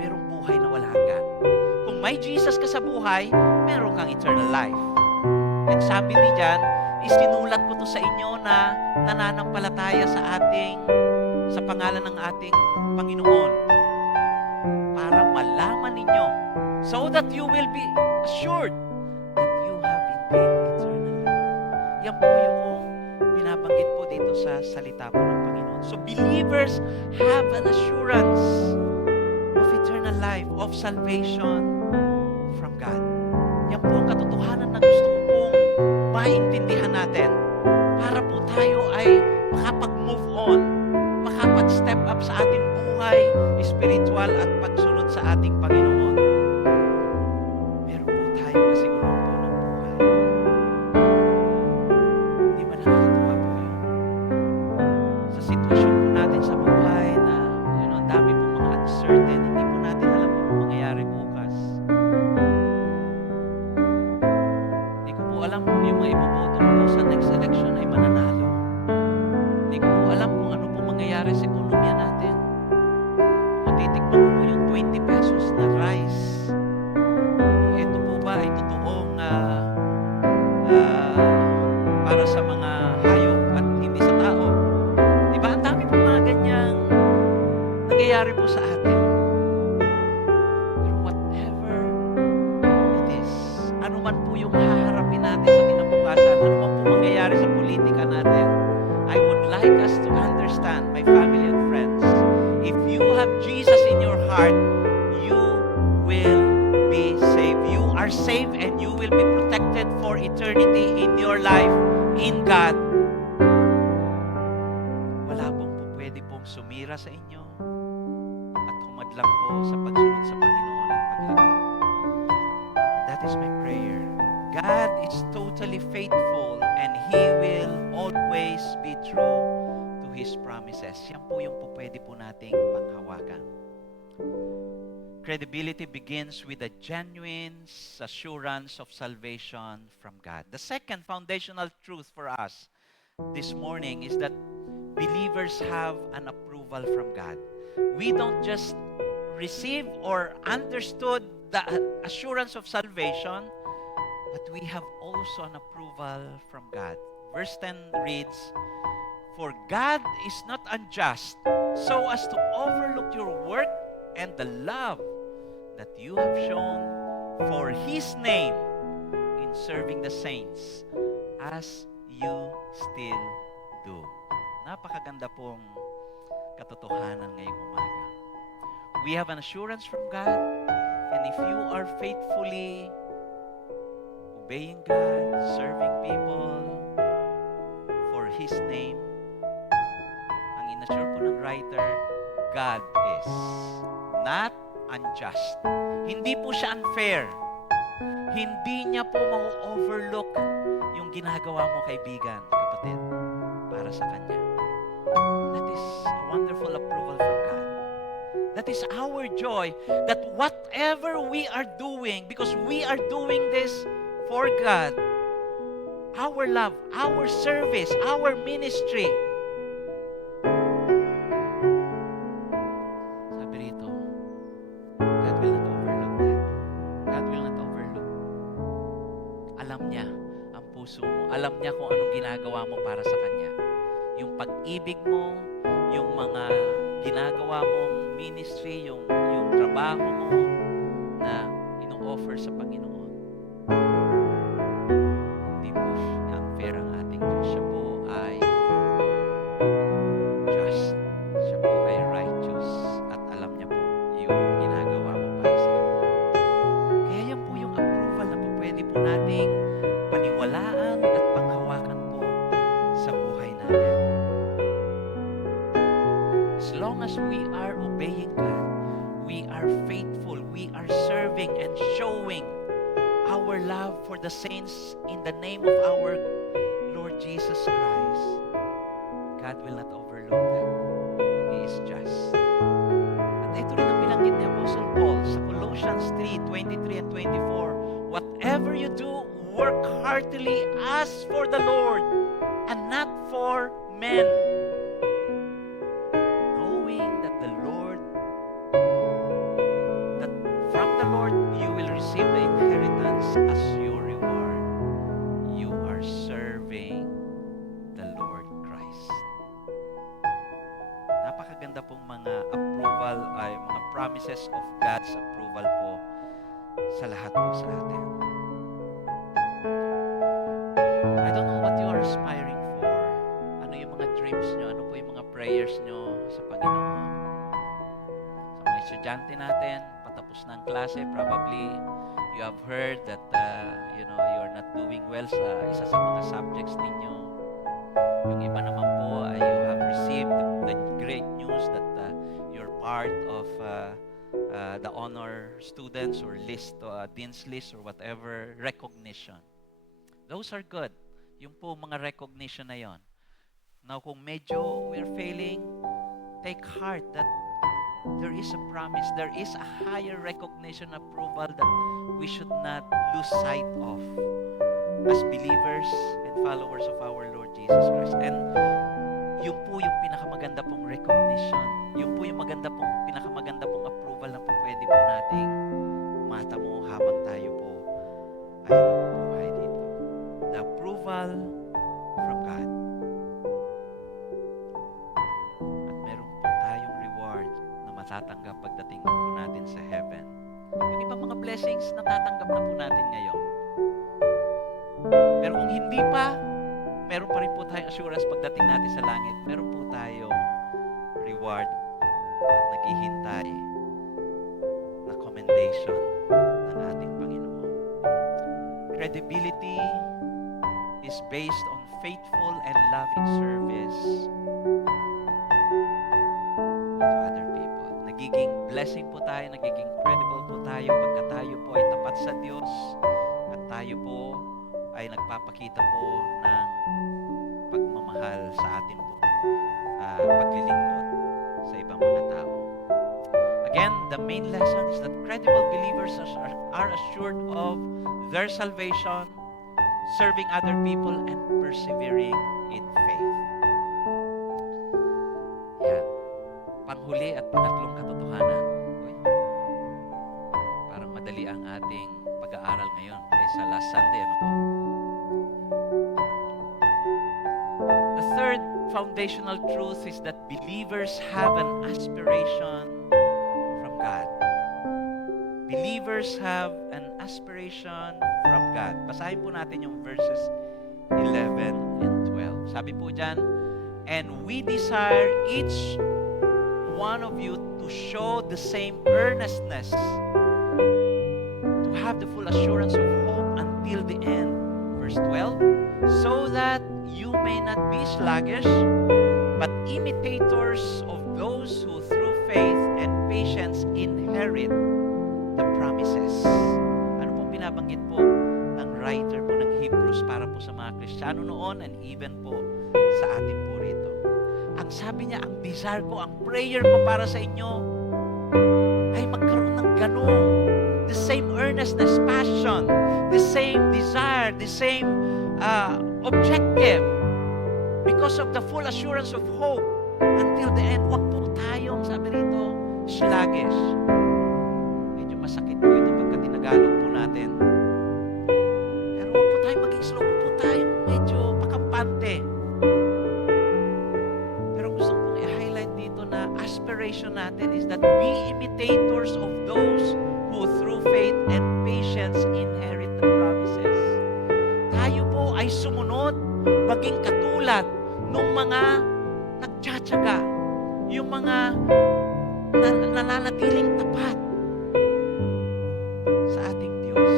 merong buhay na walang hanggan. Kung may Jesus ka sa buhay, meron kang eternal life. And sabi ni John, isinulat ko to sa inyo na nananampalataya sa pangalan ng ating Panginoon para malaman ninyo so that you will be assured that you have indeed eternal life. Yan po yung binabanggit po dito sa salita po ng Panginoon. So believers have an assurance of eternal life, of salvation from God. Yan po ang katotohanan na gusto ko pong maintindihan natin para po tayo ay makapag-move on, makapag-step up sa ating buhay, spiritual at pagsunod sa ating Panginoon. Meron po tayo kasiguran po ng buhay. Di ba nakakatuwa po yun? Sa sitwasyon po natin sa buhay na ang dami po mga uncertain, hindi po natin alam kung ano mangyayari bukas. Hindi ko po alam kung yung mga iboboto ko po sa next election ay mananalo. Hindi ko po alam kung ano po mangyayari sa ekonomiya natin. Matitikman ko po yung 20 pesos na rice. Ito po ba ay totoong para sa mga hayop at hindi sa tao? Diba? Ang dami po mga ganyang nangyayari po sa atin. Pero whatever it is, ano man po yung haharapin natin sa kinabukasan, ano man po mangyayari sa politika natin, I would like us to understand, my family and friends, if you have Jesus in your heart, you will be saved. You are saved and you will be protected for eternity in your life in God. Wala pong pwede pong sumira sa inyo at humadlang po sa pagsunod sa Panginoon at paglago. That is my prayer. God is totally faithful and He will always be true to His promises. Yan po yung pwede po nating panghawakan. Credibility begins with a genuine assurance of salvation from God. The second foundational truth for us this morning is that believers have an approval from God. We don't just receive or understood the assurance of salvation, but we have also an approval from God. Verse 10 reads, "For God is not unjust, so as to overlook your work and the love that you have shown for His name in serving the saints, as you still do." Napakaganda pong katotohanan ngayong umaga. We have an assurance from God, and if you are faithfully obeying God, serving people for His name, ang inassure po ng writer, God is not unjust. Hindi po siya unfair. Hindi niya po ma-overlook yung ginagawa mo, kaibigan, kapatid, para sa Kanya. That is a wonderful approval from God. That is our joy, that whatever we are doing, because we are doing this for God, our love, our service, our ministry, sabi rito, God will not overlook that. God will not overlook. Alam niya ang puso mo. Alam niya kung anong ginagawa mo para sa Kanya. Yung pag-ibig mo, yung mga ginagawa mong ministry, yung trabaho mo na ino-offer sa Panginoon. Hindi po unfair ang ating Diyos. Siya po ay just. Siya po ay righteous. At alam niya po yung ginagawa mo para sa Kanya. Kaya yan po yung approval na po pwede po nating paniwalaan at panghawakan po sa buhay natin. As long as we are obeying God, we are faithful, we are serving and showing our love for the saints in the name of our Lord Jesus Christ, God will not overlook that. He is just. At ito rin ang binanggit ni Apostle Paul sa Colossians 3:23 and 24. Whatever you do, work heartily as for the Lord and not for men, knowing that the Lord ay mga promises of God's approval po sa lahat po sa atin. I don't know what you are aspiring for. Ano yung mga dreams nyo? Ano po yung mga prayers nyo sa Panginoon? Sa mga estudyante natin, patapos na ang klase, probably you have heard that you are not doing well sa isa sa mga subjects ninyo. Yung iba naman po ay you have received the great news that you're part of the honor students or list, dean's list or whatever recognition. Those are good. Yung po mga recognition na yon. Now, kung medyo we're failing, take heart that there is a promise, there is a higher recognition, approval that we should not lose sight of as believers and followers of our Lord Jesus Christ. And yun po yung pinakamaganda pong recognition. Yun po yung pinakamaganda pong approval na po pwede po nating matamo habang tayo po ay nabubuhay dito. The approval from God. At meron po tayong reward na matatanggap pagdating po natin sa heaven. Yung ibang mga blessings natatanggap na po natin ngayon. Pero kung hindi pa, meron pa rin po tayong assurance pagdating natin sa langit. Meron po tayong reward at naghihintay na commendation ng ating Panginoon. Credibility is based on faithful and loving service to other people. Nagiging blessing po tayo, nagiging credible po tayo pagka tayo po ay tapat sa Diyos at tayo po ay nagpapakita po ng pagmamahal sa ating po paglilingkod sa ibang mga tao. Again, the main lesson is that credible believers are assured of their salvation, serving other people, and persevering in faith. Yan. Panghuli at pangatlong katotohanan. Uy, parang madali ang ating pag-aaral ngayon sa last Sunday. Ano po? The third foundational truth is that believers have an aspiration from God. Believers have an aspiration from God. Basahin po natin yung verses 11 and 12. Sabi po dyan, and we desire each one of you to show the same earnestness, to have the full assurance of hope until the end. Verse 12, so that you may not be sluggish, but imitators of those who through faith and patience inherit the promises. Ano pong binabanggit po ng writer po ng Hebrews para po sa mga Kristiyano noon and even po sa atin po rito? Ang sabi niya, ang desire ko, ang prayer ko para sa inyo ay magkaroon ng ganun. The same earnestness, passion, the same desire, the same objective, because of the full assurance of hope until the end. Huwag po tayong, sabi rito, sluggish. Medyo masakit po ito pagka tinagalog po natin. Pero huwag po tayong maging slow. Huwag po tayong medyo pakampante. Pero gusto kong i-highlight dito na aspiration natin is that be imitators of those who through faith and patience inherit the promises. Tayo po ay sumunod, maging katulad ng mga nagtsatsaga, yung mga nananatiling tapat sa ating Diyos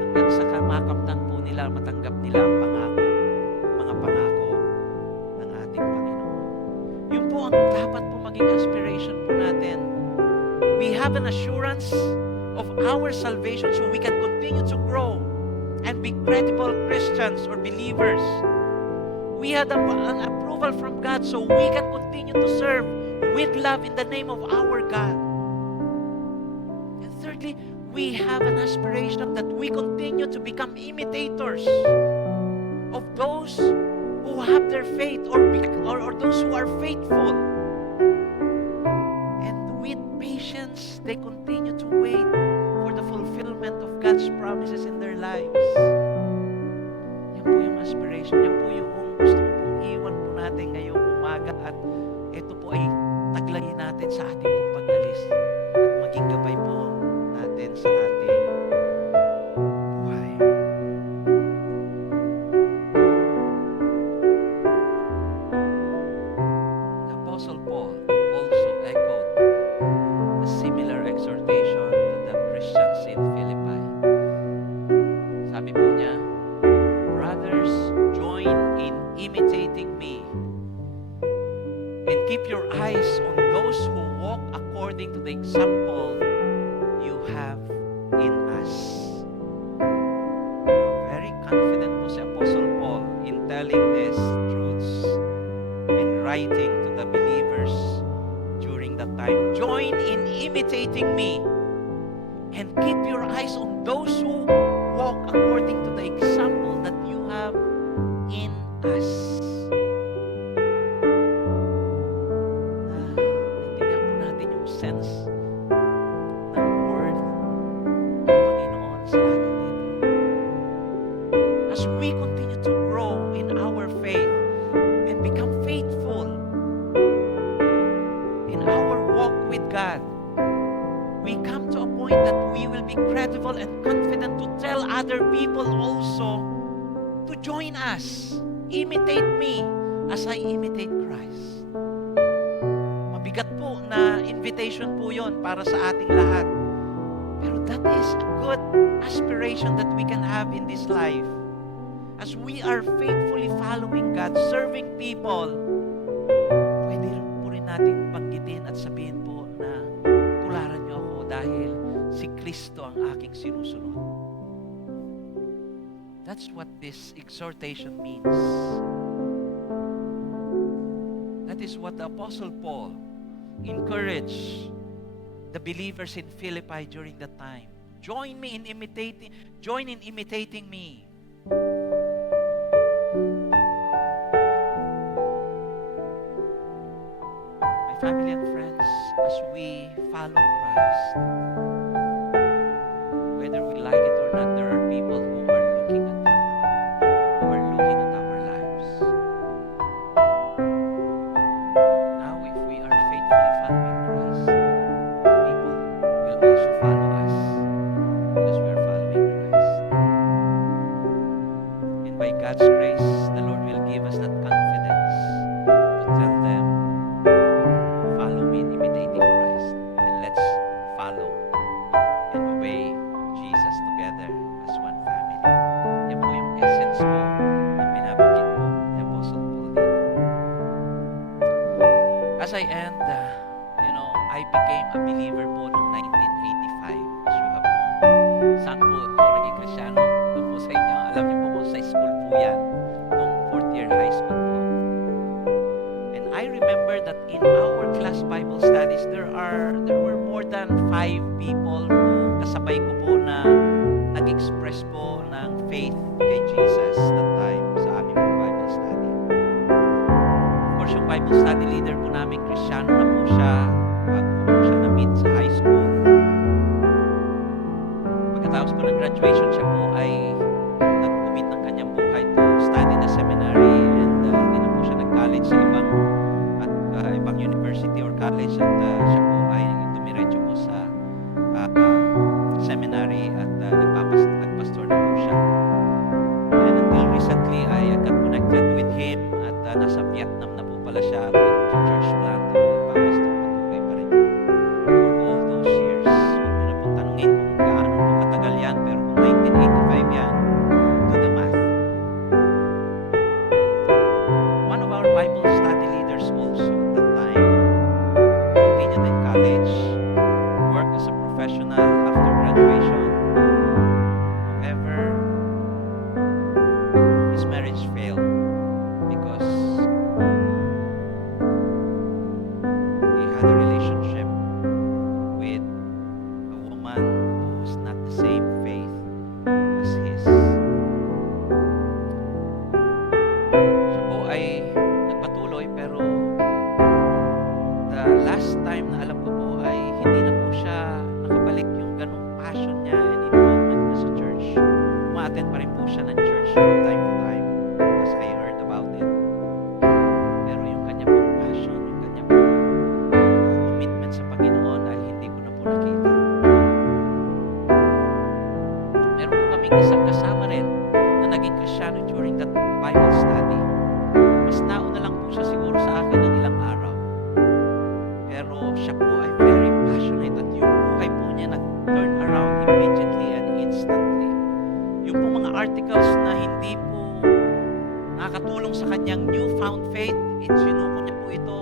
hanggang sa makamtan po nila, matanggap nila ang mga pangako ng ating Panginoon. Yun po ang dapat po maging aspiration po natin. We have an assurance of our salvation so we can continue to grow and be credible Christians or believers. We had an approval from God so we can continue to serve with love in the name of our God. And thirdly, we have an aspiration that we continue to become imitators of those who have their faith or those who are faithful. And with patience, they continue to wait for the fulfillment of God's promises in their lives. Yan po yung aspiration. Yan po yung gusto kong iwan po natin ngayong umaga at ito po ay taglayin natin sa ating pong paglalakbay. keep your eyes on those who walk according to the example you have in us. Very confident po si Apostle Paul in telling these truths and writing to the believers during that time. Join in imitating me and keep your eyes on those who walk according to the example that you have in us. Naintindihan po natin yung sense ng word ng Panginoon sa atin dito. As we continue to grow in our faith and become faithful in our walk with God, we come to a point that we will be credible and confident to tell other people also to join us. Imitate me as I imitate Christ. Mabigat po na invitation po yon para sa ating lahat. Pero that is a good aspiration that we can have in this life. As we are faithfully following God, serving people, pwede po rin natin banggitin at sabihin po na tularan niyo ako dahil si Kristo ang aking sinusunod. That's what this exhortation means. That is what the Apostle Paul encouraged the believers in Philippi during that time. Join in imitating me. My family and friends, as we follow Christ, whether we like it or not, there are people who are looking at our lives. Now, if we are faithfully following Christ, people will also follow us because we are following Christ. And by God's grace, the Lord will give us that confidence to tell them, follow me in imitating Christ, and let's follow and obey Jesus together as one family. Yan po yung essence po ng binabanggit po ni Apostle Paul dito. As I end, I became a believer po noong 1985, as you have known. Saan po ako naging Kristyano? Doon po sa inyo. Alam niyo po sa school po yan, noong 4th year high school po. And I remember that in our class Bible studies, there were more than 5 people who kasabay ko po na nag-express po ng faith kay Jesus that time sa aming po Bible study. Of course, yung Bible study leader po namin, Kristyano na po siya bago po siya na-meet sa high school. Pagkatapos po ng graduation, siya po ay nag-commit ng kanyang buhay to study the seminary and hindi na po siya nag-college sa ibang university or college at siya po ay dumiretso po sa seminary at nagpastor na po siya. And until recently, I got connected with him at nasa Vietnam na po pala siya at church plant at nagpapastor patuloy pa rin po. For all those years, huwag nyo na pong tanungin kung gaano po katagal yan, pero kung 1985 yan, do the math. One of our Bible study leaders also at that time continued in college, worked as a professional after graduation. However, his marriage failed because he had a relationship with a woman who was not the same faith as his. Siya po ay nagpatuloy pero the last time na alam ko po ay hindi na po siya nakabalik yung ganong passion niya and involvement niya sa church. Uma-attend pa rin po siya ng church from time to time as I heard about it. Pero yung kanya pong passion, yung kanya pong commitment sa Panginoon ay hindi ko na po nakita. Meron po kaming isang kasama rin na naging Kristyano during that Bible study. Mas nauna lang po siya siguro sa akin ng ilang araw. Pero siya po ay very passionate at yung buhay po niya nag-turn around immediately and instantly. Yung po mga articles na hindi po nakakatulong sa kanyang newfound faith, sinuko niya po ito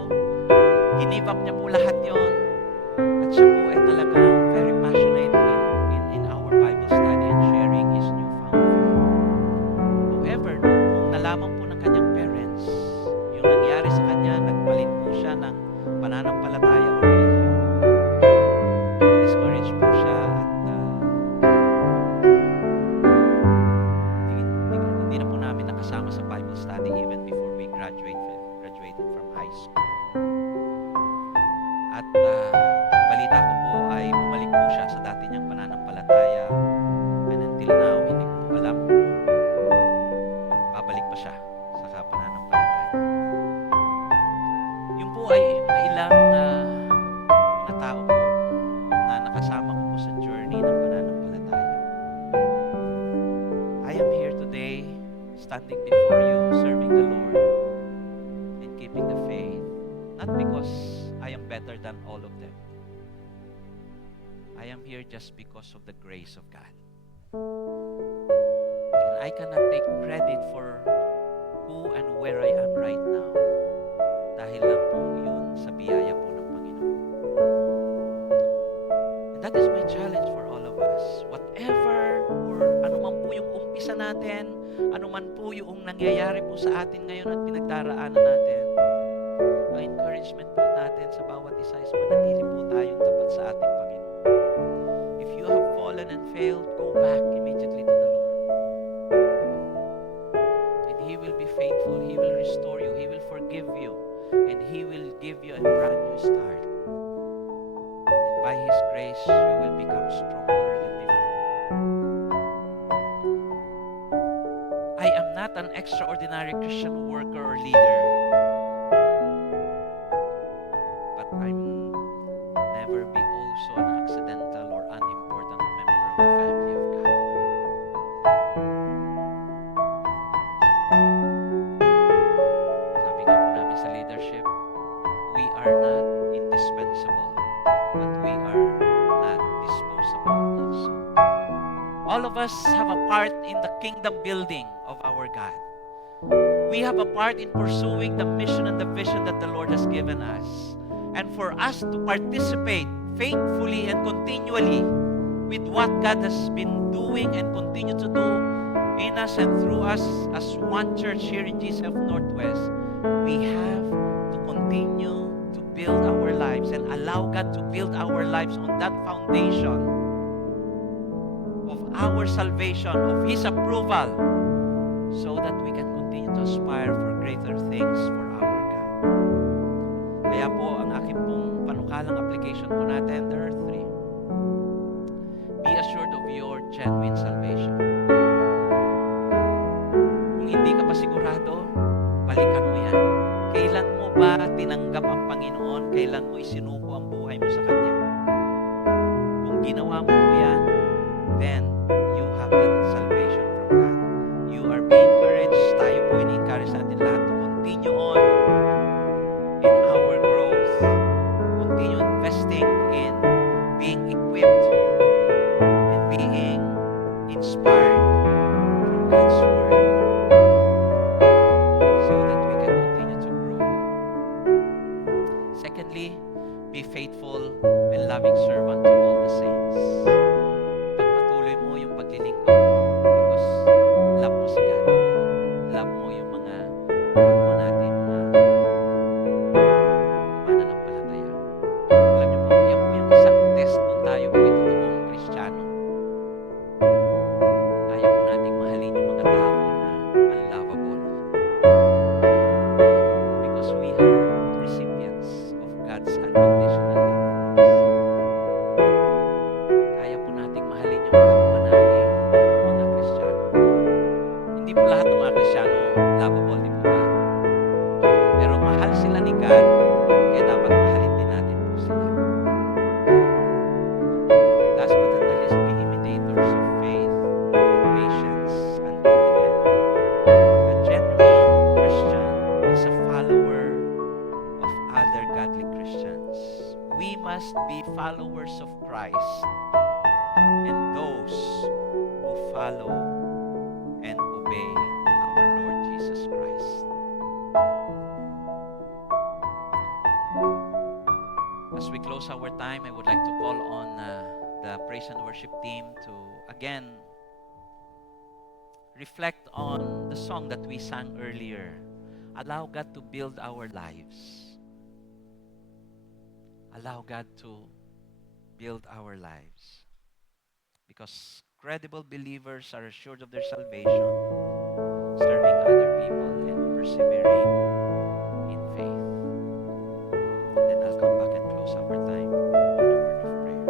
nakasama ko po sa journey ng pananampalataya. I am here today, standing before you, serving the Lord and keeping the faith, not because I am better than all of them. I am here just because of the grace of God. And I cannot take credit for who and where I am right now. Dahil lang po yun sa biyaya po ng Panginoon. And that is my challenge for all of us. Whatever or anuman po yung umpisa natin, anuman po yung nangyayari po sa atin ngayon at pinagdaraanan natin, ang encouragement po natin sa bawat isa is manatili po tayong tapat sa ating Panginoon. If you have fallen and failed, go back immediately to the Lord. And He will be faithful. He will restore you. He will forgive you. And He will give you a brand new start. And by His grace, you will become stronger than before. I am not an extraordinary Christian worker or leader. But I'm never be also an accidental or unimportant member of the family of God. Sabi nga po namin sa leadership, we are not indispensable, but we are not disposable also. All of us have a part in the kingdom building of our God. We have a part in pursuing the mission and the vision that the Lord has given us. And for us to participate faithfully and continually with what God has been doing and continue to do in us and through us as one church here in GCF Northwest, we have to continue to build our lives and allow God to build our lives on that foundation of our salvation, of His approval, so that we can continue to aspire for greater things for our God. Kaya po, ang aking pong panukalang application po natin, there are 3. Be assured of your genuine salvation. Kung hindi ka pa sigurado, balikan mo yan. Kailan mo ba tinanggap ang Panginoon? Kailan mo isinuko ang buhay mo sa Kanya? Kung ginawa mo po yan, then you have that salvation from God. You are being encouraged. Tayo po ini-encourage natin lahat to continue on in our growth. Continue investing in being equipped and being inspired from God's Word so that we can continue to grow. Secondly, be faithful and loving servant to all the saints. Ipagpatuloy mo yung paglilingkod mo because love mo si God. Love mo yung mga kapwa natin, mga mananampalataya. Alam niyo po, yan po yung isang test kung tayo po ay totoong Kristiyano. Kaya po nating mahalin yung mga tao na unlovable. Because we are recipients of God's unconditional love for us. Kaya po nating mahalin yung kapwa natin, mga Kristiyano. Hindi po lahat ng mga Kristiyano lovable, di po ba? Pero mahal sila ni God, kaya dapat mahalin din natin po sila. Last but not least, be imitators of faith and patience until the end. A genuine Christian is a follower of other godly Christians. We must be followers of Christ and those who follow and obey our Lord Jesus Christ. As we close our time, I would like to call on the praise and worship team to again reflect on the song that we sang earlier. Allow God to build our lives. Allow God to build our lives. Because credible believers are assured of their salvation, serving other people and persevering in faith. Then I'll come back and close our time in a word of prayer.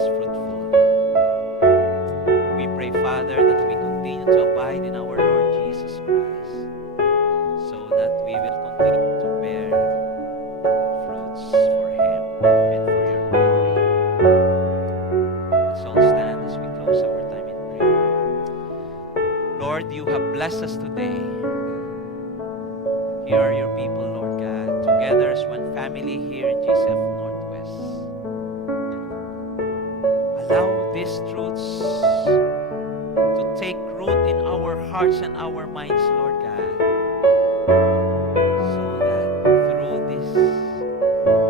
us fruitful. We pray, Father, that we continue to abide in our Lord Jesus Christ so that we will continue to bear fruits for Him and for your glory. Let's all stand as we close our time in prayer. Lord, you have blessed us today. Here are your people, Lord God, together as one family here in GCF Northwest. Allow these truths to take root in our hearts and our minds, Lord God, so that through this,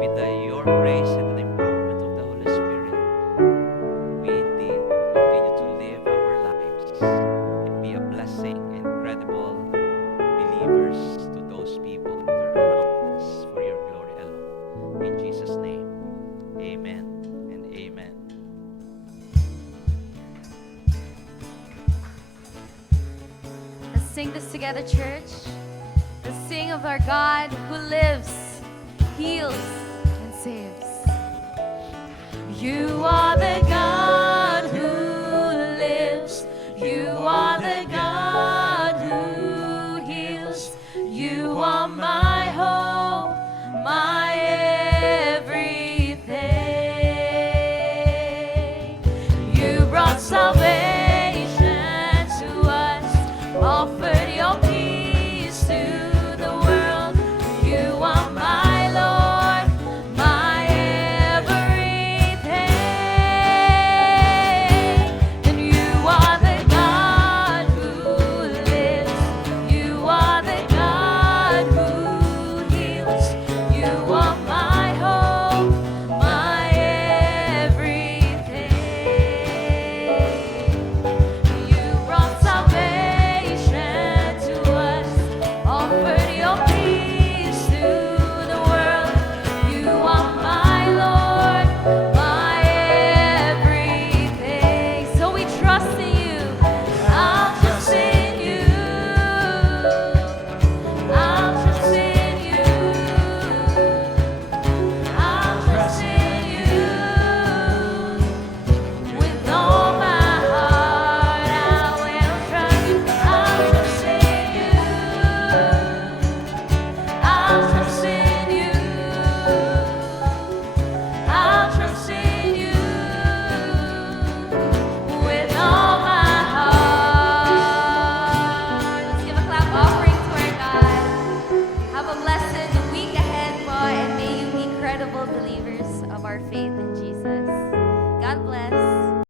with your grace and the empowerment of the Holy Spirit, we indeed continue to live our lives and be a blessing and credible believers to those people that are around us for your glory alone. In Jesus' name, amen and amen. Let's sing this together, church. Let's sing of our God who lives, heals, and saves. You are the